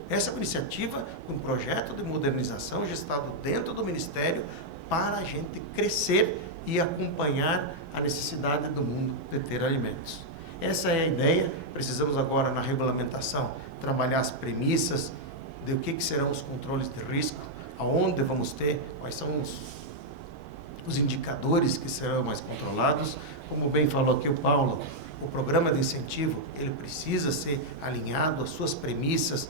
Essa é uma iniciativa de um projeto de modernização gestado dentro do Ministério para a gente crescer e acompanhar a necessidade do mundo de ter alimentos. Essa é a ideia. Precisamos agora, na regulamentação, trabalhar as premissas de o que serão os controles de risco, aonde vamos ter, quais são os indicadores que serão mais controlados. Como bem falou aqui o Paulo, o programa de incentivo, ele precisa ser alinhado às suas premissas,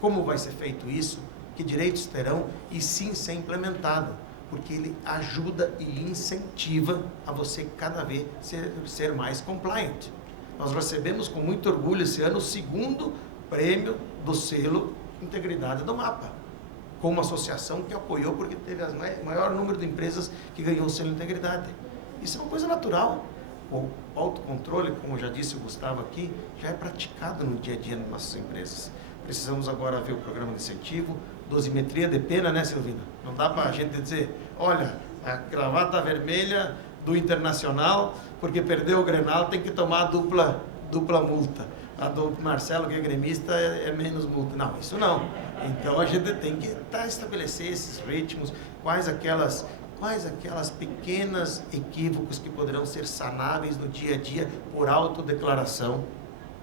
como vai ser feito isso, que direitos terão e sim ser implementado, porque ele ajuda e incentiva a você cada vez ser mais compliant. Nós recebemos com muito orgulho esse ano o 2º prêmio do selo Integridade do Mapa, com uma associação que apoiou porque teve o maior número de empresas que ganhou o selo Integridade. Isso é uma coisa natural. O autocontrole, como já disse o Gustavo aqui, já é praticado no dia a dia nas nossas empresas. Precisamos agora ver o programa de incentivo, dosimetria de pena, né, Silvina? Não dá para a gente dizer, olha, a gravata vermelha do Internacional, porque perdeu o Grenal, tem que tomar dupla multa. A do Marcelo, que é gremista, é menos multa. Não, isso não. Então a gente tem que estabelecer esses ritmos, quais aquelas pequenas equívocos que poderão ser sanáveis no dia a dia por autodeclaração.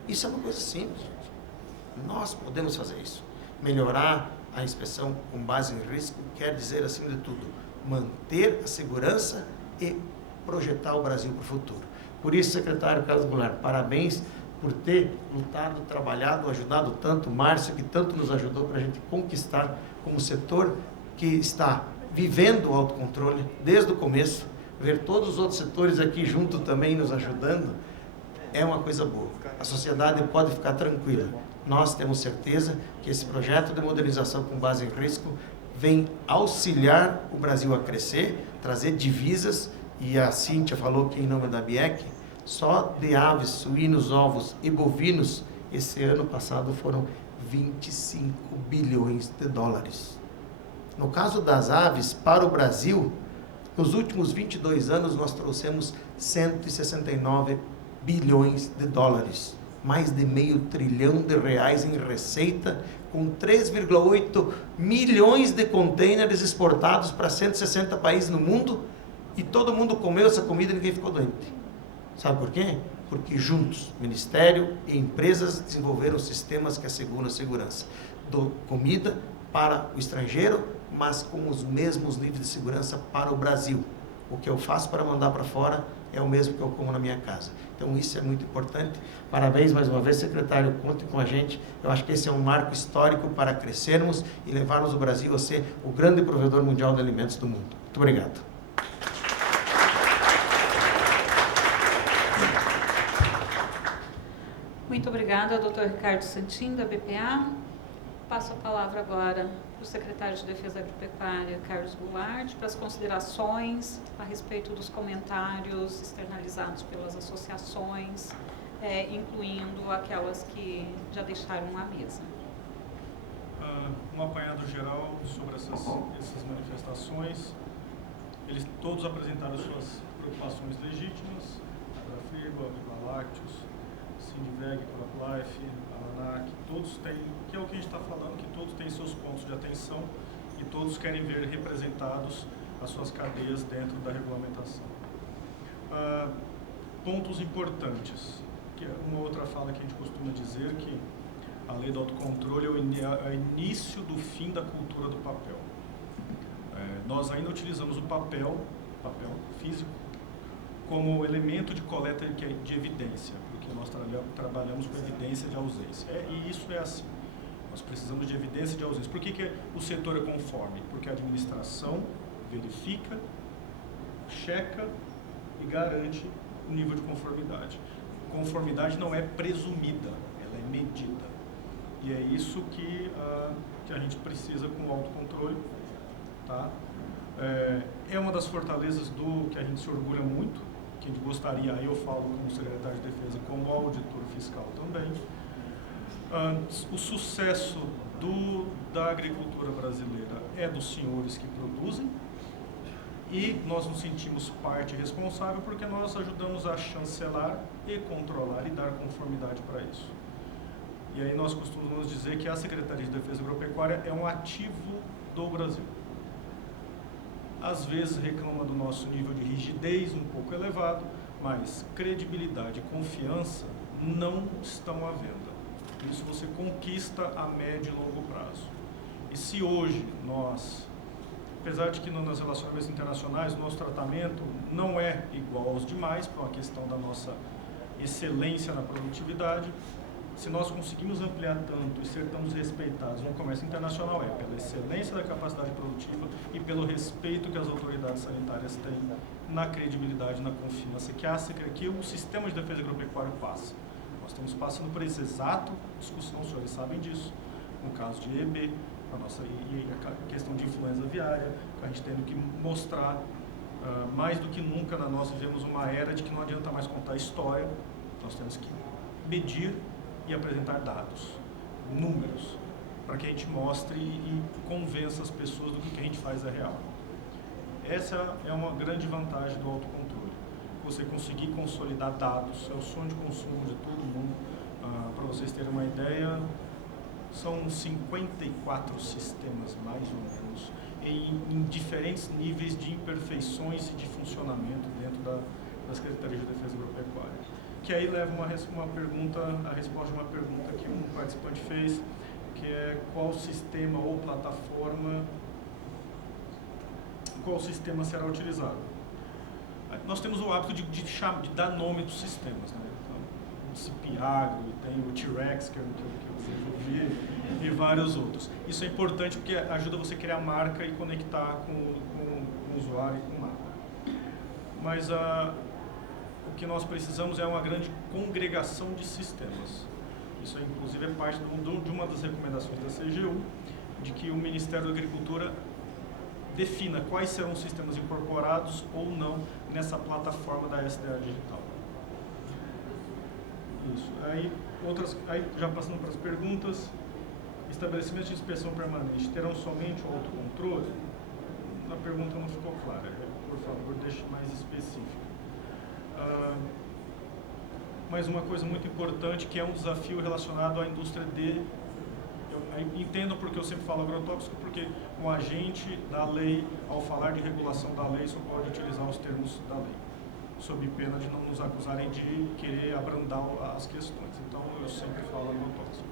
Isso é uma coisa simples, gente. Nós podemos fazer isso. Melhorar a inspeção com base em risco quer dizer, acima de tudo, manter a segurança e projetar o Brasil para o futuro. Por isso, secretário Carlos Goulart, parabéns por ter lutado, trabalhado, ajudado tanto, Márcio, que tanto nos ajudou para a gente conquistar como setor que está vivendo o autocontrole desde o começo, ver todos os outros setores aqui junto também nos ajudando, é uma coisa boa. A sociedade pode ficar tranquila. Nós temos certeza que esse projeto de modernização com base em risco vem auxiliar o Brasil a crescer, trazer divisas, e a Cíntia falou que em nome da BIEC, só de aves, suínos, ovos e bovinos, esse ano passado foram 25 bilhões de dólares. No caso das aves, para o Brasil, nos últimos 22 anos nós trouxemos 169 bilhões de dólares. Mais de R$500 bilhão em receita, com 3,8 milhões de contêineres exportados para 160 países no mundo, e todo mundo comeu essa comida e ninguém ficou doente. Sabe por quê? Porque juntos, Ministério e empresas desenvolveram sistemas que asseguram a segurança da comida para o estrangeiro, mas com os mesmos níveis de segurança para o Brasil. O que eu faço para mandar para fora é o mesmo que eu como na minha casa. Então isso é muito importante. Parabéns mais uma vez, secretário, conte com a gente. Eu acho que esse é um marco histórico para crescermos e levarmos o Brasil a ser o grande provedor mundial de alimentos do mundo. Muito obrigado. Muito obrigada, Dr. Ricardo Santin, da BPA. Passo a palavra agora para o secretário de Defesa Agropecuária, Carlos Goulart, para as considerações a respeito dos comentários externalizados pelas associações, incluindo aquelas que já deixaram a mesa. Um apanhado geral sobre essas manifestações. Eles todos apresentaram suas preocupações legítimas, a FIBA, a Lácteos, Sindiveg, CropLife, a ANAC, todos têm, que é o que a gente está falando, que todos têm seus pontos de atenção e todos querem ver representados as suas cadeias dentro da regulamentação. Pontos importantes, que é uma outra fala que a gente costuma dizer que a lei do autocontrole é o início do fim da cultura do papel. Nós ainda utilizamos o papel físico, como elemento de coleta de evidência, porque nós trabalhamos com evidência de ausência. E isso é assim. Nós precisamos de evidência de ausência. Por que o setor é conforme? Porque a administração verifica, checa e garante o nível de conformidade. Conformidade não é presumida, ela é medida. E é isso que a gente precisa com o autocontrole. Tá? É uma das fortalezas que a gente se orgulha muito, que a gente gostaria, aí eu falo como secretário de Defesa, como auditor fiscal também. O sucesso da agricultura brasileira é dos senhores que produzem, e nós nos sentimos parte responsável porque nós ajudamos a chancelar e controlar e dar conformidade para isso. E aí nós costumamos dizer que a Secretaria de Defesa Agropecuária é um ativo do Brasil. Às vezes reclama do nosso nível de rigidez um pouco elevado, mas credibilidade e confiança não estão à venda. Isso você conquista a médio e longo prazo. E se hoje nós, apesar de que nos relacionamentos internacionais o nosso tratamento não é igual aos demais, por uma questão da nossa excelência na produtividade, se nós conseguimos ampliar tanto e ser tão respeitados no comércio internacional, pela excelência da capacidade produtiva e pelo respeito que as autoridades sanitárias têm na credibilidade, na confiança que o sistema de defesa agropecuária passa. Nós estamos passando por esse exato discussão, os senhores sabem disso, no caso de EB, a questão de influenza aviária, a gente tendo que mostrar, mais do que nunca, nós vivemos uma era de que não adianta mais contar história, nós temos que medir e apresentar dados, números, para que a gente mostre e convença as pessoas do que a gente faz é real. Essa é uma grande vantagem do autocontrole. Você conseguir consolidar dados, é o sonho de consumo de todo mundo. Para vocês terem uma ideia, são 54 sistemas, mais ou menos, em diferentes níveis de imperfeições e de funcionamento dentro da Secretaria de Defesa Agropecuária. Que aí leva a resposta de uma pergunta que um participante fez, que é qual sistema ou plataforma, qual sistema será utilizado. Nós temos o hábito de dar nome dos sistemas, né? Então, o Cipiagro, tem o T-Rex, que eu desenvolvi, e vários outros. Isso é importante porque ajuda você a criar marca e conectar com o usuário e com o mapa. Mas o que nós precisamos é uma grande congregação de sistemas. Isso, inclusive, é parte de uma das recomendações da CGU, de que o Ministério da Agricultura defina quais serão os sistemas incorporados ou não nessa plataforma da SDA Digital. Isso. Aí, já passando para as perguntas, estabelecimentos de inspeção permanente terão somente o autocontrole? A pergunta não ficou clara. Por favor, deixe mais específico. Mas uma coisa muito importante, que é um desafio relacionado à indústria entendam porque eu sempre falo agrotóxico, porque o agente da lei, ao falar de regulação da lei, só pode utilizar os termos da lei, sob pena de não nos acusarem de querer abrandar as questões. Então, eu sempre falo agrotóxico.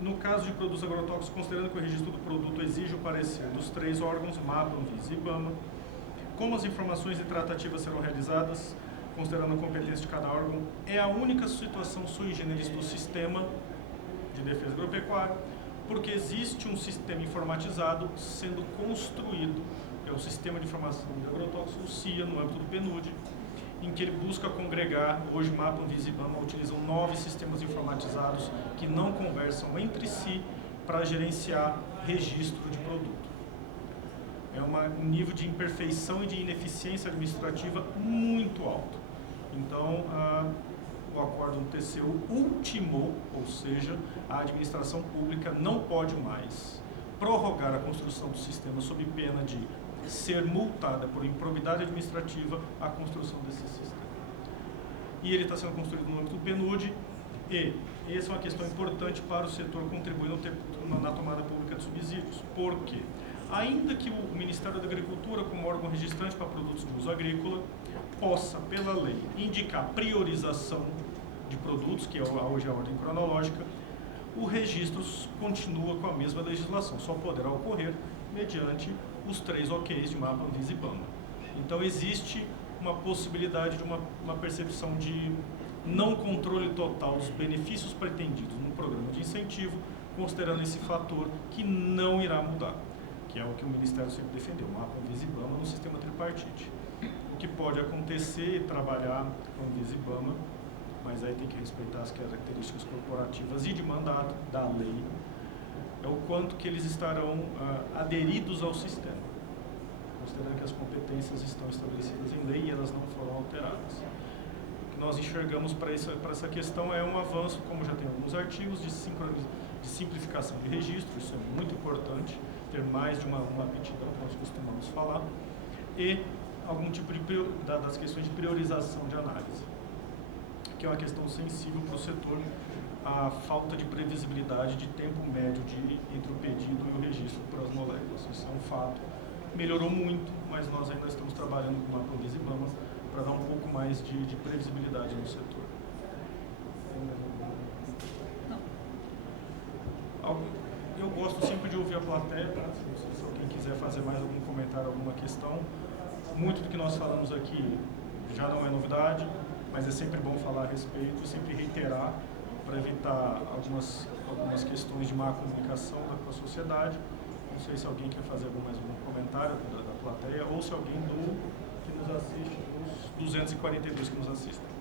No caso de produtos agrotóxicos, considerando que o registro do produto exige o parecer dos 3 órgãos, MAPA, Anvisa e IBAMA, como as informações e tratativas serão realizadas, considerando a competência de cada órgão, é a única situação sui generis do sistema de defesa agropecuária, porque existe um sistema informatizado sendo construído, é o Sistema de Informação de Agrotóxicos, o CIA, no âmbito do PNUD, em que ele busca congregar, hoje o Mapa Anvisa e IBAMA utilizam 9 sistemas informatizados que não conversam entre si para gerenciar registro de produto. É um nível de imperfeição e de ineficiência administrativa muito alto. Então, o acórdão do TCU ultimou, ou seja, a administração pública não pode mais prorrogar a construção do sistema sob pena de ser multada por improbidade administrativa a construção desse sistema. E ele está sendo construído no âmbito do PNUD, e essa é uma questão importante para o setor contribuir na tomada pública de subsídios. Por quê? Ainda que o Ministério da Agricultura, como órgão registrante para produtos de uso agrícola, possa, pela lei, indicar priorização de produtos, que hoje é a ordem cronológica, o registro continua com a mesma legislação, só poderá ocorrer mediante os 3 OKs de Mapa Anvisa e IBAMA. Então existe uma possibilidade de uma percepção de não controle total dos benefícios pretendidos no programa de incentivo, considerando esse fator que não irá mudar, que é o que o Ministério sempre defendeu, Mapa Anvisa e IBAMA no sistema tripartite. O que pode acontecer é trabalhar com Anvisa e IBAMA, mas aí tem que respeitar as características corporativas e de mandato da lei, é o quanto que eles estarão aderidos ao sistema, considerando que as competências estão estabelecidas em lei e elas não foram alteradas. O que nós enxergamos para essa questão é um avanço, como já tem alguns artigos, de simplificação de registro, isso é muito importante, ter mais de uma aptidão, que nós costumamos falar, e algum tipo das questões de priorização de análise, que é uma questão sensível para o setor, a falta de previsibilidade de tempo médio entre o pedido e o registro para as moléculas. Isso é um fato. Melhorou muito, mas nós ainda estamos trabalhando com o Mapa Anvisa e IBAMA para dar um pouco mais de previsibilidade no setor. Eu gosto sempre de ouvir a plateia, tá? Se alguém quiser fazer mais algum comentário, alguma questão. Muito do que nós falamos aqui já não é novidade, mas é sempre bom falar a respeito e sempre reiterar para evitar algumas questões de má comunicação com a sociedade. Não sei se alguém quer fazer mais algum comentário da plateia ou se alguém que nos assiste, os 242 que nos assistem.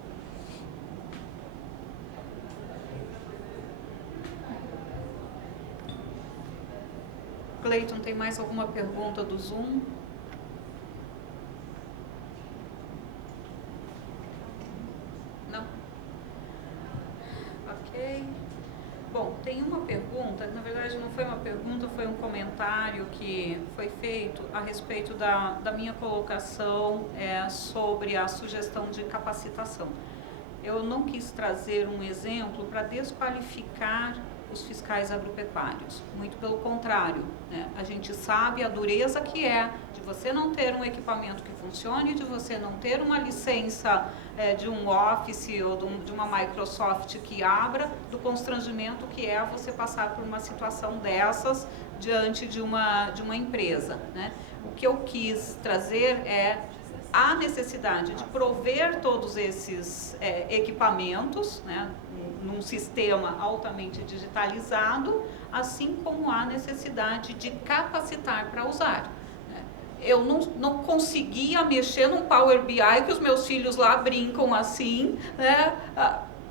Cleiton, tem mais alguma pergunta do Zoom? Não? Ok. Bom, tem uma pergunta, na verdade não foi uma pergunta, foi um comentário que foi feito a respeito da minha colocação sobre a sugestão de capacitação. Eu não quis trazer um exemplo para desqualificar os fiscais agropecuários, muito pelo contrário, né? A gente sabe a dureza que é de você não ter um equipamento que funcione, de você não ter uma licença de um Office ou de uma Microsoft que abra, do constrangimento que é você passar por uma situação dessas diante de uma empresa, né? O que eu quis trazer é a necessidade de prover todos esses equipamentos, né, num sistema altamente digitalizado, assim como a necessidade de capacitar para usar. Eu não conseguia mexer num Power BI, que os meus filhos lá brincam assim, né?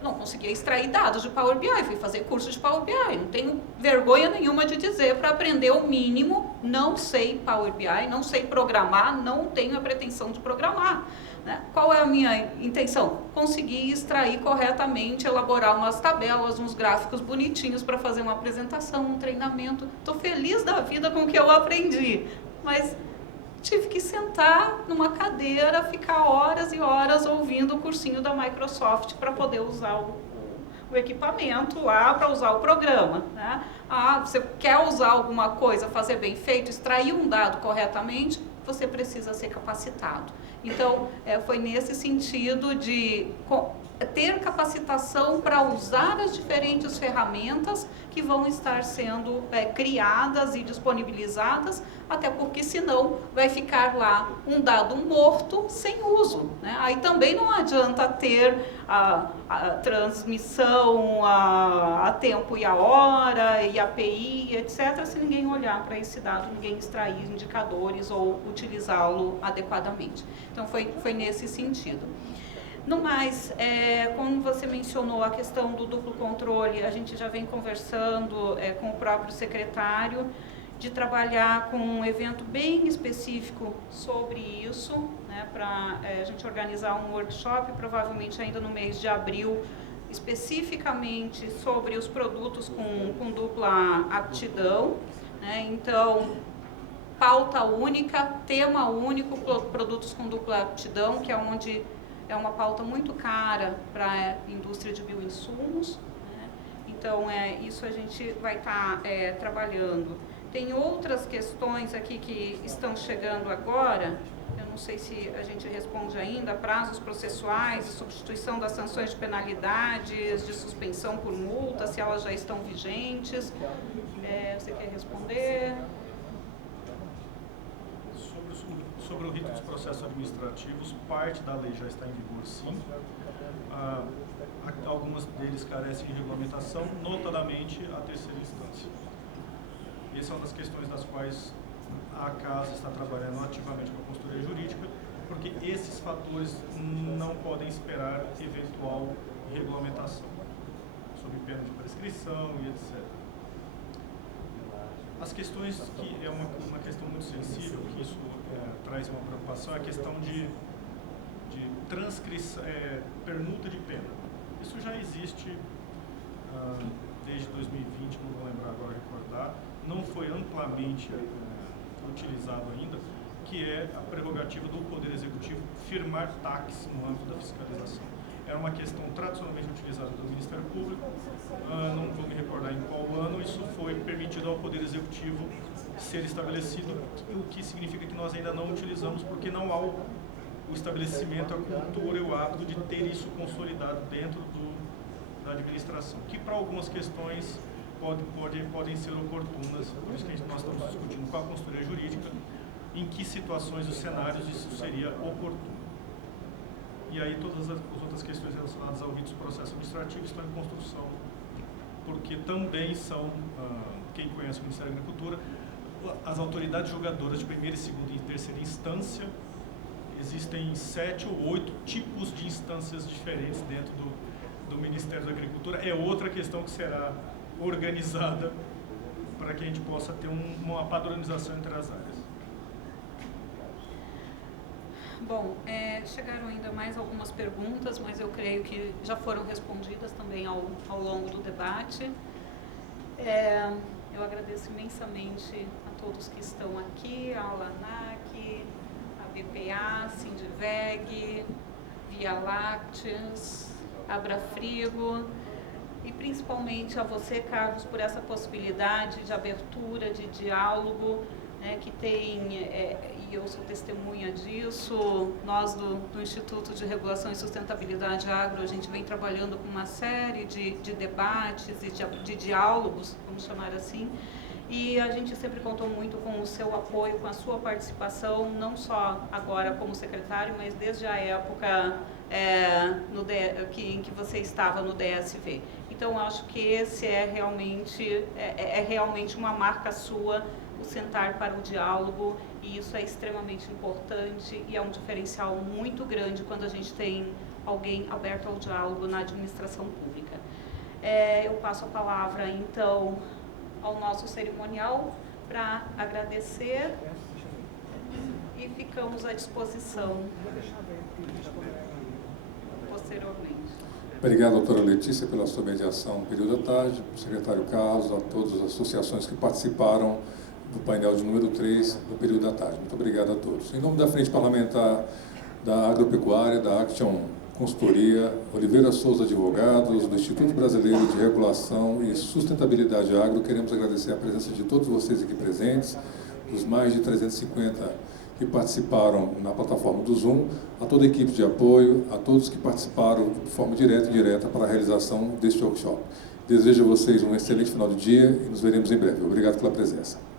Não conseguia extrair dados de Power BI, fui fazer curso de Power BI, não tenho vergonha nenhuma de dizer, para aprender o mínimo, não sei Power BI, não sei programar, não tenho a pretensão de programar. Né? Qual é a minha intenção? Conseguir extrair corretamente, elaborar umas tabelas, uns gráficos bonitinhos para fazer uma apresentação, um treinamento. Estou feliz da vida com o que eu aprendi, mas tive que sentar numa cadeira, ficar horas e horas ouvindo o cursinho da Microsoft para poder usar o equipamento lá, para usar o programa. Né? Você quer usar alguma coisa, fazer bem feito, extrair um dado corretamente, você precisa ser capacitado. Então, foi nesse sentido de ter capacitação para usar as diferentes ferramentas que vão estar sendo criadas e disponibilizadas, até porque senão vai ficar lá um dado morto sem uso, né? Aí também não adianta ter a transmissão a tempo e a hora, e API, etc., se ninguém olhar para esse dado, ninguém extrair indicadores ou utilizá-lo adequadamente. Então foi nesse sentido. No mais, como você mencionou a questão do duplo controle, a gente já vem conversando com o próprio secretário de trabalhar com um evento bem específico sobre isso, né, para a gente organizar um workshop, provavelmente ainda no mês de abril, especificamente sobre os produtos com dupla aptidão, né? Então, pauta única, tema único, produtos com dupla aptidão, que é onde é uma pauta muito cara para a indústria de bioinsumos, né? Então, isso a gente vai estar trabalhando. Tem outras questões aqui que estão chegando agora, eu não sei se a gente responde ainda, prazos processuais, substituição das sanções de penalidades, de suspensão por multa, se elas já estão vigentes. Você quer responder? Sobre o rito dos processos administrativos, parte da lei já está em vigor, sim. Algumas deles carecem de regulamentação, notadamente a terceira instância. Essa é uma das questões das quais a Casa está trabalhando ativamente com a consultoria jurídica, porque esses fatores não podem esperar eventual regulamentação, sob pena de prescrição e etc. As questões que é uma questão muito sensível, que isso traz uma preocupação, é a questão de transcrição, permuta de pena. Isso já existe desde 2020, não vou lembrar agora, recordar, não foi amplamente utilizado ainda, que é a prerrogativa do Poder Executivo firmar taxas no âmbito da fiscalização. Era uma questão tradicionalmente utilizada do Ministério Público, não vou me recordar em qual ano isso foi permitido ao Poder Executivo ser estabelecido, o que significa que nós ainda não utilizamos, porque não há o estabelecimento, a cultura e o hábito de ter isso consolidado dentro da administração, que para algumas questões podem ser oportunas, por isso que nós estamos discutindo com a consultoria jurídica, em que situações e cenários isso seria oportuno. E aí todas as outras questões relacionadas ao rito dos processos administrativos estão em construção, porque também são, quem conhece o Ministério da Agricultura, as autoridades julgadoras de primeira, segunda e terceira instância, existem 7 ou 8 tipos de instâncias diferentes dentro do Ministério da Agricultura. É outra questão que será organizada para que a gente possa ter uma padronização entre as áreas. Bom, chegaram ainda mais algumas perguntas, mas eu creio que já foram respondidas também ao longo do debate. Eu agradeço imensamente a todos que estão aqui, a Alanac, a BPA, Sindiveg, Via Lácteas, Abrafrigo, e principalmente a você, Carlos, por essa possibilidade de abertura, de diálogo, né, que tem, e eu sou testemunha disso, nós do Instituto de Regulação e Sustentabilidade Agro, a gente vem trabalhando com uma série de debates e de diálogos, vamos chamar assim, e a gente sempre contou muito com o seu apoio, com a sua participação, não só agora como secretário, mas desde a época em que você estava no DSV. Então, acho que esse é realmente uma marca sua, o sentar para o diálogo, e isso é extremamente importante e é um diferencial muito grande quando a gente tem alguém aberto ao diálogo na administração pública. Eu passo a palavra, então, ao nosso cerimonial para agradecer e ficamos à disposição posteriormente. Obrigado, doutora Letícia, pela sua mediação no período da tarde, secretário Carlos, a todas as associações que participaram do painel de número 3 no período da tarde. Muito obrigado a todos. Em nome da Frente Parlamentar da Agropecuária, da Action Consultoria, Oliveira Souza Advogados, do Instituto Brasileiro de Regulação e Sustentabilidade Agro, queremos agradecer a presença de todos vocês aqui presentes, dos mais de 350 que participaram na plataforma do Zoom, a toda a equipe de apoio, a todos que participaram de forma direta e indireta para a realização deste workshop. Desejo a vocês um excelente final de dia e nos veremos em breve. Obrigado pela presença.